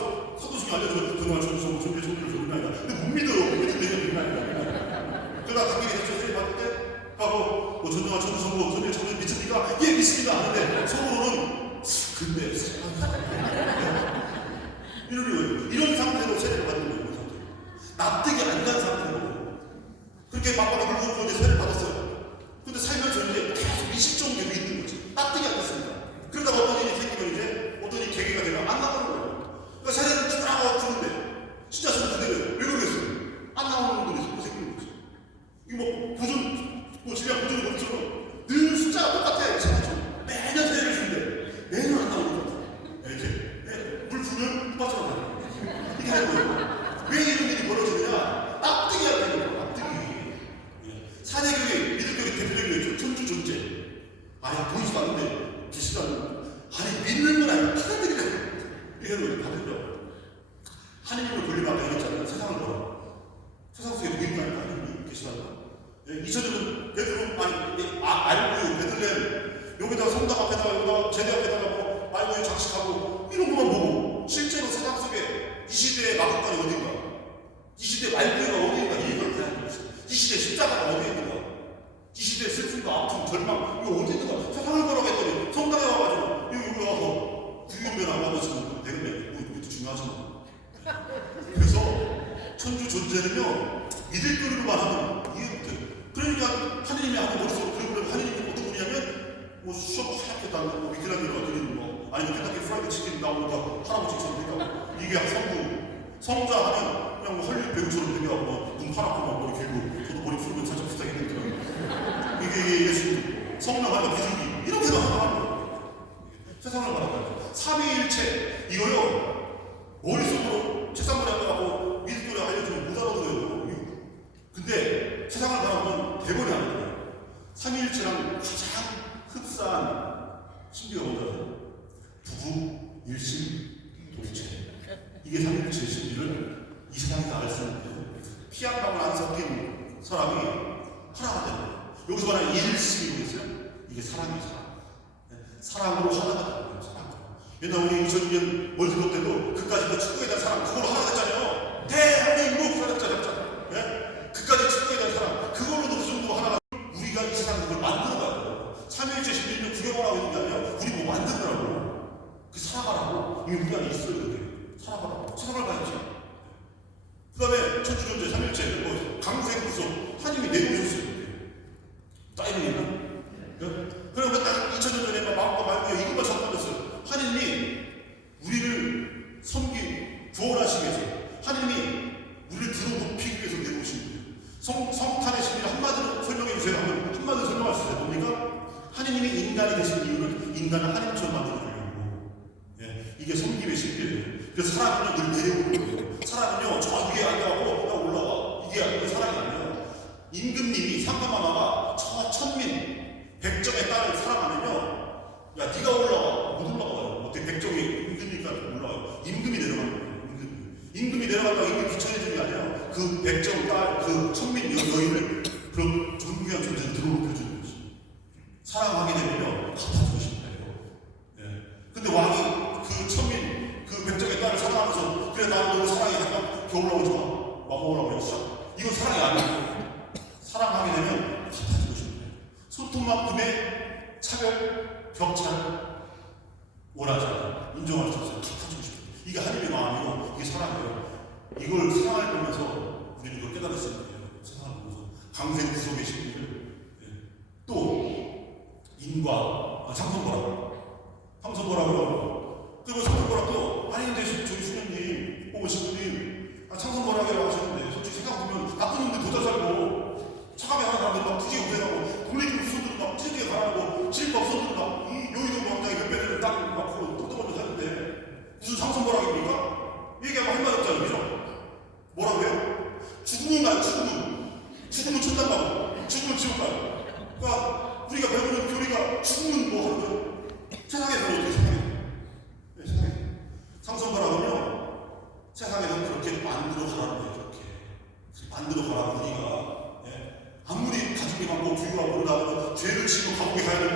사도중에 알려주면 그동안 준비를 조는 아니다. 근데 못 믿는 얘기가 아니라 그러다 당연히 대처 세력 받을 때 하고 전정한 전주성부 전주에 믿습니까? 예 믿습니다. 하는데 속으로는 근데 이런 상태로 세례를 받는 거예요. 이런 상태로. 납득이 안 간 상태로 그렇게 막바로 물고 이제 세례를 받았어요. 근데 살면서 이제 계속 미식적인 게 있는 거지. 납득이 안 됐습니다. 그러다가 어떤 일이 생기면 이제 어떤 일이 계기가 되면 안 나가는 거예요. 그러니까 세례를 쭉 나가고 주는데 진짜 저는 그대로예요. 왜 그러겠어요? 안 나오는 분들이 자꾸 생기는 거죠. 이거 질량 보존이 것처럼 늘 숫자가 똑같아. 매년 세례를 주는데 매년 안 나오는 거예요. 물 부으면 빠져나가요. 이게 되는 거예요. 왜 이런 일이 벌어지느냐? 납득이 안 되는 거예요. 납득이. 사대교회, 미들교회 대표적인 거 있죠. 천주 존재. 보이지도 않는데 계시도 않는. 믿는 건 아니고 피가 들이네. 이게 되는 거예요. 받은 거. 하느님을 돌리면 아까 얘기했잖아요. 세상을 걸어. 세상 속에 누구인가 하느님이 계시다는 거. 2000년은 베드로, 알고요. 베들레헴. 여기다가 성당 앞에다가 여기다가 제대 앞에다가 알고요. 장식하고 이런 것만 보고 실제로 세상 속에 이 시대의 마법관이 어딘가, 이 시대의 말구가 어디인가 이걸 봐야 하는 것이죠. 이 시대의 십자가가 어디에 있는가, 이 시대의 슬픔과 아픔, 절망 이거 어디 있는가. 세상을 걸어가 했더니 성당에 와가지고 여기 와서 구경변 안 받으시면 되겠네. 이것도 중요하지만. 그래서 천주 존재는요 미들교리로만 하면 이해 못해요. 그러니까 하느님이 하는 머릿속으로 그려보려면 하느님이 어떤 분이냐면 수업 하얗게 달고 미켈란젤로가 그리는 아니면 켄터키 프라이드 치킨 나오니까 할아버지처럼 생각하고 이게 성자 하면 그냥 헐리우드 배우처럼 생겨하고 눈 파랗고 머리 길고 저도 머리 푸르면 살짝 비슷하게 생겼더라고요. 이게 예수님 성령 하니까 비둘기 이렇게 나가는 거예요. 세상을 바라봐요. 삼위일체 이거요 머릿속으로 책상머리 앉아가고 미드교리 알려주면 못 알아들어요. 근데 세상을 바라보면 대본이 안 돼요. 삼위일체랑 가장 흡사한 신비가 뭔지 아세요? 부부, 일심, 동체. 이게 삼위일체의 신비를 이 세상에 다 알 수 있는 거예요. 피 한 방울 안 섞인 사람이 하나가 되는 거예요. 여기서 말하는 일심이 뭐겠어요? 이게 사랑이에요. 사랑으로 하나가 되는 거예요. 사랑으로. 옛날 우리 2002년 월드컵 때도 그까지 그 축구에 대한 사랑 그걸로 하나가 됐잖아요. 대한민국 사랑자 잡잖아요. 구원하시기 위해서 하나님이 우리를 들어 높이기 위해서 내려오신 거예요. 성탄의 심리를 한마디로 설명해 주세요. 한마디로 설명할 수 있어요. 뭡니까? 하나님이 인간이 되신 이유는 인간을 하나님처럼 만들어주려고. 예, 이게 섬김의 심리예요. 그래서 사랑은요 늘 내려오는 거예요. 사랑은요 저 위에 앉아가고 나 올라와. 이게 사랑이 아니에요. 임금님이 상가마마가 저 천민 백정의 딸을 사랑하면요, 야 네가 올라와. 못 올라가요. 어떻게 백정이 임금님까지 올라와요. 임금이 내려가는 거예요. 임금이 내려간다고 임금이 귀천해주는 게 아니라 그 백정 딸, 그 천민 여인을 그런 존귀한 존재로 들어올려주는 거죠. 사랑하게 되면요 갚아주고 싶어요. 예. 근데 왕이 그 천민, 그 백정의 딸을 사랑하면서 그래 나는 너를 사랑해 하니까 겨울 나오지 마. 와먹으라고 했어. 이건 사랑이 아니에요. 사랑하게 되면 갚아주고 싶어요. 손톱만큼의 차별, 격차를 원하지 않아요. 인정할 수 없어요. 갚아주고 싶어요. 이게 하나님의 마음이고 이게 사랑이에요. 이걸 사랑을 보면서 우리는 이걸 깨달았어야 돼요. 사랑을 보면서 강생 구속의 심리를. 예. 또 인과 창선보라고요. 그리고 창선보라도 아니 근데 저희 수녀님 혹은 신부님 창선보라라고 하셨는데 솔직히 생각해보면 나쁜 놈들 도다 살고 차가게 하는 사람들 막 투지에 우회하고 돈내주고 수선들은 막 투지에 가라고 실밥 수선들은 막 여의도 광장에 몇 배를 딱 막고 똑똑하게 사는데 무슨 창선보라입니까? 얘기하면 할 말 없잖아요. 그죠? 뭐라고요? 죽으면 가요. 죽으면 천당 가고 죽으면 지옥 가요. 그러니까 우리가 배우는 교리가 죽으면 뭐 하는 거예요? 세상에서 어떻게 생각해요? 네, 세상에 상선보라는요 세상에서 그렇게 만들어 가라는 거예요. 그렇게 만들어 가라는 우리가. 예. 아무리 가족이 많고 부유하고 그러다 죄를 지고 감옥에 가야 되고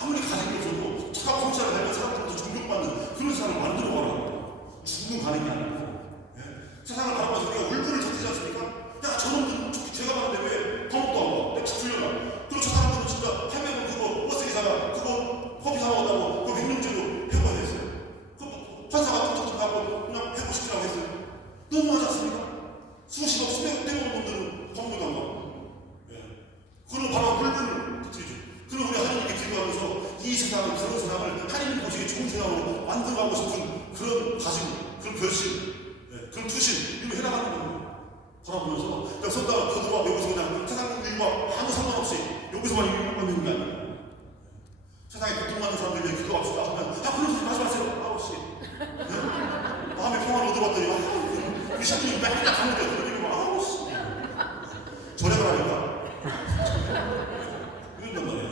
아무리 가족이 없어도 차가운 성찰을 하면 사람들도 존경받는 그런 사람을 만들어 가라는 거예요. 죽으면 가는 게 아니고. 예. 세상을 바라보면서 우리가 울분을 터뜨리지 않습니까? 야 저놈들 죄가 많은데 왜 감옥도 안 가? 내가 풀려나? 그리고 저 사람들은 진짜 해매고 그거 버스 기사가 그거 커피 사 먹었다고 그거 횡령죄로 해고해야 됐어요. 그 판사가 톡톡톡 하고 그냥 해고시키라고 했어요. 너무하지 않습니까? 수십억 수백 대만 분들은 감옥도 안 가고. 예. 그리고 바로 울분을 터뜨리죠. 그리고 우리 하나님께 기도하면서 이 세상을, 그런 세상을 하나님 보시기에 좋은 세상으로 만들어가고 싶은 그런 다짐, 그런 결심, 예. 그런 투심 이거 해나가는 겁니다. 바라보면서 그냥 선다가 거들어 여기서 그냥 세상 일과 아무 상관없이 여기서만 일만 있는 게 아니에요. 세상에 고통받는 사람들이 기도합시다 하면 그런 소리 하지 마세요. 아우씨. 네? 마음의 평화를 얻어봤더니 우리 신부님 맨날 가는데 그런 얘기 막 아우씨. 절에 가라니까. 이런단 말이에요.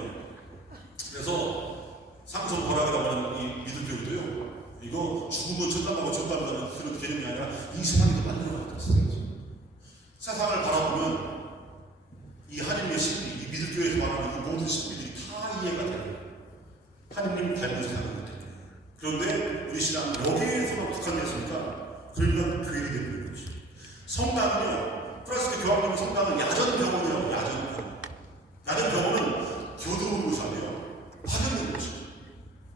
그래서 상선보라라고 하는 이 믿음교도요. 이거 죽으면 천당 가고 천당 가는 그런 개념이 아니라 이 세상에도 만들어가는 거예요. 세상을 바라보면 이 하나님의 신비, 이 믿음교회에서 말하는 이 모든 신비들이 다 이해가 돼요. 하나님 닮은 세상을 못해요. 그런데 우리 신앙은 여기에서만 국한되었으니까 그러면 교회가 되는 거죠. 성당은요, 프랑스 교황님의 성당은 야전병원이에요. 야전병원. 야전병원은 교도로 모시아요. 파견된 곳이죠.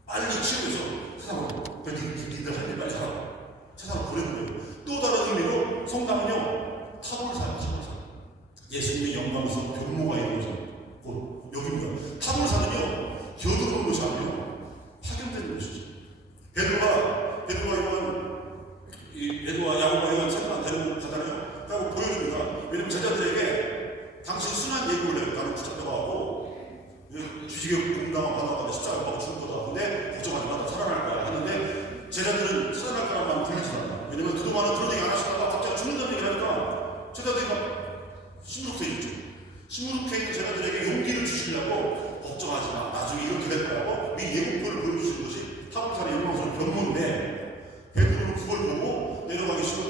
빨리 치료해서 세상으로 니들 할 일 빨리 살아. 세상을 보내는 거예요. 또 다른 의미로 성당은요, 타돌사요. 예수님의 영광스러운 변모가 이루어져 곳 여기입니다. 타돌사는요 교도로 모시아요. 파견된 곳이죠. 베드로와 야고보와 요한 세만 데리고 가잖아요. 그리고 보여줍니다. 왜냐면 제자들에게 당신 순한 예고를 해요. 나를 붙잡혀가고 주지교 공당을 받아가고 십자가 받아 죽을 거다. 근데 걱정하지 마, 나 살아날 거야 하는데 제자들은 살아날 거라만 들리지 않아요. 왜냐면 그동안은 그런 얘기 안 하시다가 갑자기 죽는다는 얘기를 하니까 제자들이 막 시무룩해 있죠. 시무룩해 있는 제자들에게 용기를 주시려고 걱정하지 마. 나중에 이렇게 될 거라고 미리 예고표를 보여주시는 것이 타국산의 영광스러운 변모인데 베드로는 그걸 보고 내려가기 싫어서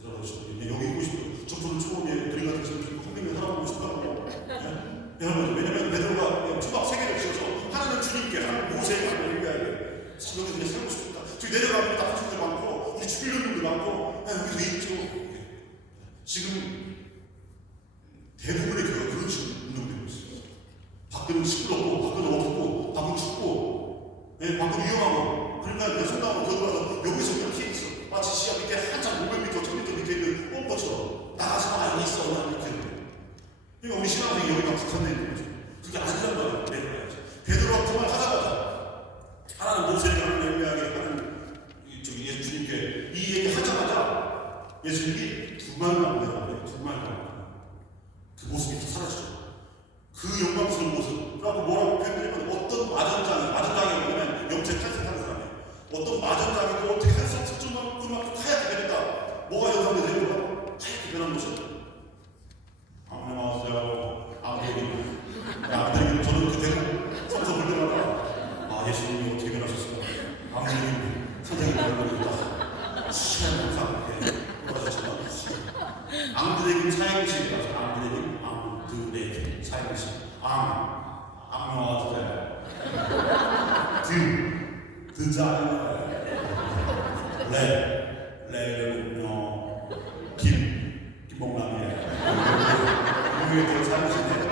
들어가시고 여기 있고 싶어요. 저분은 초원에 우리 같은 사람 컴퓨터 살아보고 싶다고. 왜냐면 베드로가 초밥 3개를 지어서 하나는 주님께, 하나는 모세에게, 하나는 엘리야에게 여기서 그냥 살고 싶다. 저기 내려가면 나쁜 사람들 많고 우리 죽이려는 분들 많고 여기서 있죠. 지금 대부분의 교회가 그런 식으로 운영되고 있어요. 밖에는 시끄럽고, 밖에는 어둡고, 밖은 춥고, 밖은 위험하고, 그러니까 그냥 성당으로 들어가서 여기서 그냥 피해 있어. 마치 시야 밑에 한참 500m, 1000m 밑에 있는 뻔뻔처럼 나가서 많이 있어. 그냥 이렇게. 그러니까 우리 신앙생이 여기가 국한되어 있는 거죠. 그게 아니란 말이에요. 내려가야죠. 베드로가 그 말 하자마자 하나는 모세에게, 하나는 엘리야에게, 하나는 예수 주님께 이 이 얘기 하자마자 예수님이 두 말만 내가 두 말만 그 모습이 다 사라지죠. 그 영광스러운 모습. 그래갖고 뭐라고 표현하냐면 어떤 마전장이 보면 영체 탈색하는 사람이에요. 어떤 마전장이도 어떻게 할 수 없을 정도로 그만큼 하얗게 변했다. 뭐가 연상되세요? 하얗게 변한 모습. 안녕하세요. 아무튼 저는 그대로 성서 볼 때마다 예수님이 어떻게 변하셨을까? 아무튼 선생님이 변하겠다. 시간 영상 이렇게 보여주시면 앙드레김 사형식이라서 앙드레김 사형식 안녕하세요. 드자 레는요 김봉남이에요. 여기 되게 사형식인데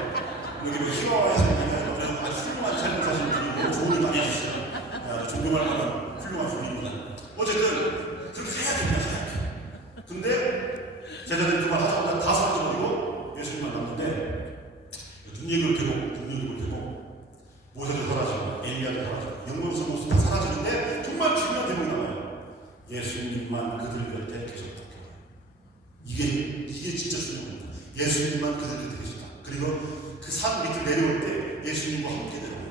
여기 뭐 희화화해서 그냥 아주 훌륭한 삶을 사시는 분이고 좋은 일 많이 하셨어요. 존경할 만한 훌륭한 분입니다. 어쨌든 그렇게 해야 근데 제자들이 그만 하자마자 다 사라져버리고 예수님만 남는데 눈얘기를 펴고 모세도 사라지고 엘리야도 사라지고 영광스러운 모습 다 사라지는데 정말 중요한 대목이 나와요. 예수님만 그들 곁에 계셨다. 이게 진짜 중요한 겁니다. 예수님만 그들 곁에 계셨다. 그리고 그 산 밑을 내려올 때 예수님과 함께 내려와요.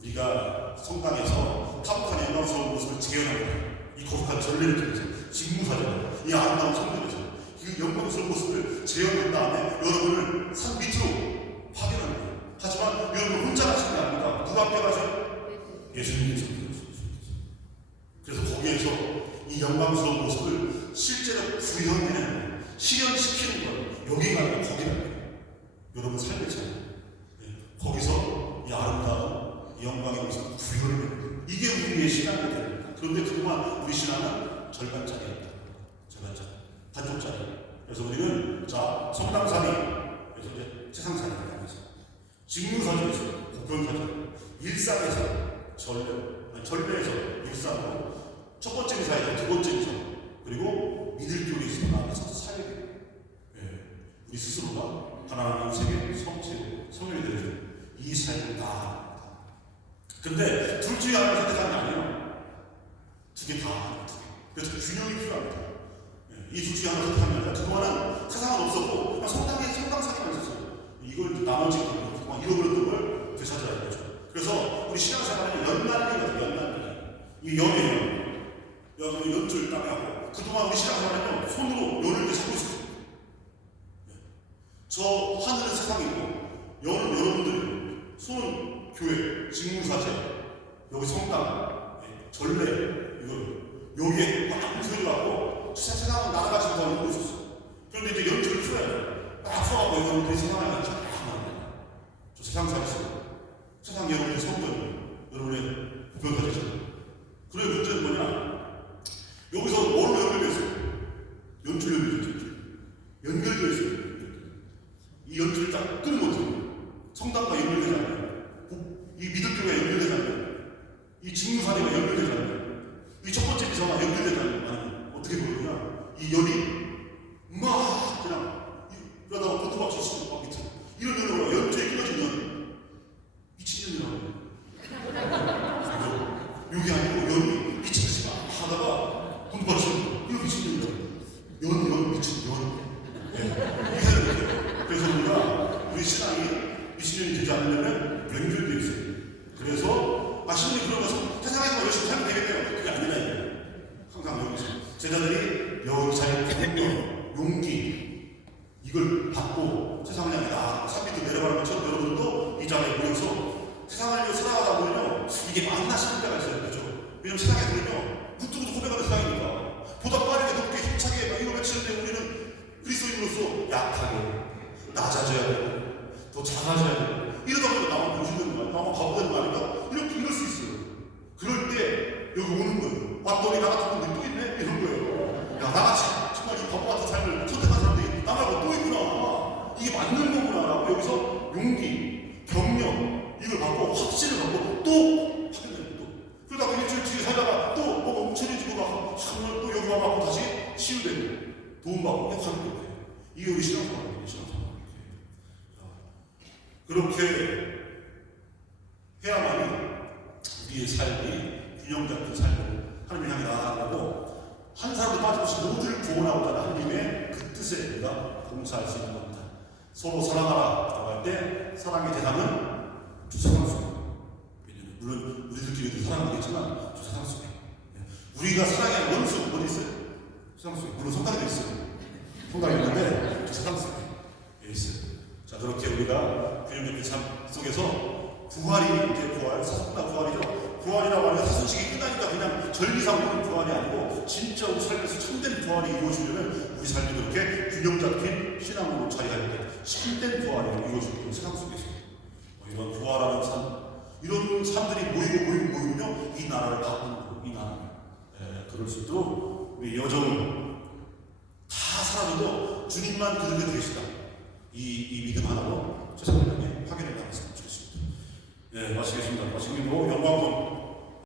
우리가 성당에서 타복한 영광스러운 모습을 재현합니다. 이 거룩한 전례를 통해서 직무사전, 이 아름다운 성전에서 그 영광스러운 모습을 재현한 다음에 여러분을 산 밑으로 파견하는 거예요. 하지만 여러분 혼자 가시는 게 아닙니다. 누가 함께 가세요? 예수님께서. 그래서 거기에서 이 영광스러운 모습을 실제로 구현해내는 실현시키는 건 여기가 아니라 거기가 아니에요. 여러분 삶의 차이. 거기서 이 아름다운 이 영광의 모습을 구현해내는 거예요. 이게 우리의 신앙이 됩니다. 그런데 그동안 우리 신앙은 절반짜리였다. 절반짜리. 반쪽짜리. 그래서 우리는 성당살이, 그래서 이제 세상살이가 되면서 직무사전에서 국권사전, 일상에서 전례에서 일상으로 첫 번째 의사에서 두 번째 의사, 그리고 믿을 교회에 있어 나아가서 사역에 우리 스스로가 하나님 세계 성령이 되어서 이 삶을 다 합니다. 근데 둘 중에 하나를 선택하는 게 아니에요. 두 개 다 합니다. 그래서 균형이 필요합니다. 이 둘 중에 하나를 선택하는 게 아니라 그동안은 세상은 없었고 그냥 성당사기만 있었어요. 이걸 나머지 그동안 잃어버렸던 걸 되찾아야 되죠. 그래서 우리 신앙생활은 연날리거든요. 이 연이에요. 연줄 딱 하고 그동안 우리 신앙생활은 손으로 연을 이렇게 잡고 있어요. 저 하늘은 세상이고 연은 여러분들, 손은 교회, 직무사제, 여기 성당, 전례, 여기에 막 들어가고 세상은 나라가 지금 이러고 있었어요. 그런데 이제 연줄을 풀어야 돼요. 딱 풀어가고 여러분들이 세상을 쫙 하는 저 세상 살았어요. 세상 여러분의 성전, 여러분의 부변가지죠. 그래 문제는 뭐냐? 여기서 뭘로 연결되어 있어요? 연줄 연결되어 있어요. 이 연줄을 딱 끊으면 어떡해요? 성당과 연결되지 않아요. 이 믿음교회가 연결되지 않아요. 이 직무사례가 연결되지 않아요. 이 첫 번째 비서가 연결되지 않아요. 어떻게 보느냐? 이 연이 막 그냥 그러다가 고토박수 치고 막 밑으로 이런 연으로 연주에 끼워진 연 미친년이라고 여기 아니고 연이 미친듯이 막 하다가 고토박수 이거 미친년이라고 연 미친 연 그래서 우리 신앙이 미친년이 되지 않으려면 연결되어 있어요. 그래서 신령이 그러면서 세상에서 열심히 살면 되겠네요. 그게 아니라 이거예요. 항상 여기서 제자들이 자기 공명, 용기 이걸 받고 세상을 향해 산 밑으로 내려가는 것처럼 여러분도 이 자리에 모여서 세상을 살아가다 보면요 이게 만나시는 때가 있어요. 그렇죠? 왜냐면 세상에 보면요 붙들고도 고백하는 세상이니까 보다 빠르게 높게 힘차게 막 이거 외치는데 우리는 그리스도인으로서 약하게 낮아져야 되고 더 작아져야 되고 이러다 보니까 나만 보시는 거 아니야? 나만 바보되는 거 아닌가? 이럴 수 있어요. 그럴 때 여기 오는 거예요. 왔더니 나 같은 분들이 또 있네? 이런 거예요. 야, 나같이 정말 이 바보 같은 삶을 선택한 사람들이 나 말고 또 있구나. 이게 맞는 거구나. 라고 여기서 용기, 경력, 이걸 받고 확신을 받고 또 하게 되는 또. 그러다가 일주일 뒤에 살다가 또 뭐가 움츠려지고 막 정말 또 여기 와갖고 다시 치유되고 도움받고 계속 하는 거예요. 이게 우리 신앙생활이에요. 그렇게 해야만이 우리의 삶이 균형 잡힌 삶으로 하나님을 향해 나아가고 모두를 구원하고자 하는 하나님의 그 뜻에 우리가 봉사할 수 있는 겁니다. 서로 사랑하라 라고 할 때 사랑의 대상은 주 세상 속에, 물론 우리들끼리도 사랑하겠지만 주 세상 속에, 우리가 사랑의 원수 어디 있어요? 세상 속에. 물론 성당에도 있어요. 성당에 있는데 주 세상 속에 있어요. 자, 그렇게 우리가 구원의 삶 속에서 부활이 이제 부활, 사순나 부활이죠. 부활이라고 하면 사순식이 끝나니까 그냥 절기상으로는 부활이 아니고 진짜 우리 삶에서 참된 부활이 이루어지려면 우리 삶이 그렇게 균형 잡힌 신앙으로 자리할 때 참된 부활이 이루어지는 세상 속에서 이런 부활하는 삶, 이런 삶들이 모이면요 이 나라를 바꾸는 거예요. 이 나라를 그럴 수 있도록 우리 여정 다 사라져도 주님만 그들에 계시다. 이 믿음 하나로 세상을 향해 확인을 나갔으면 좋겠습니다. 마치겠습니다. 마치기도 영광 좀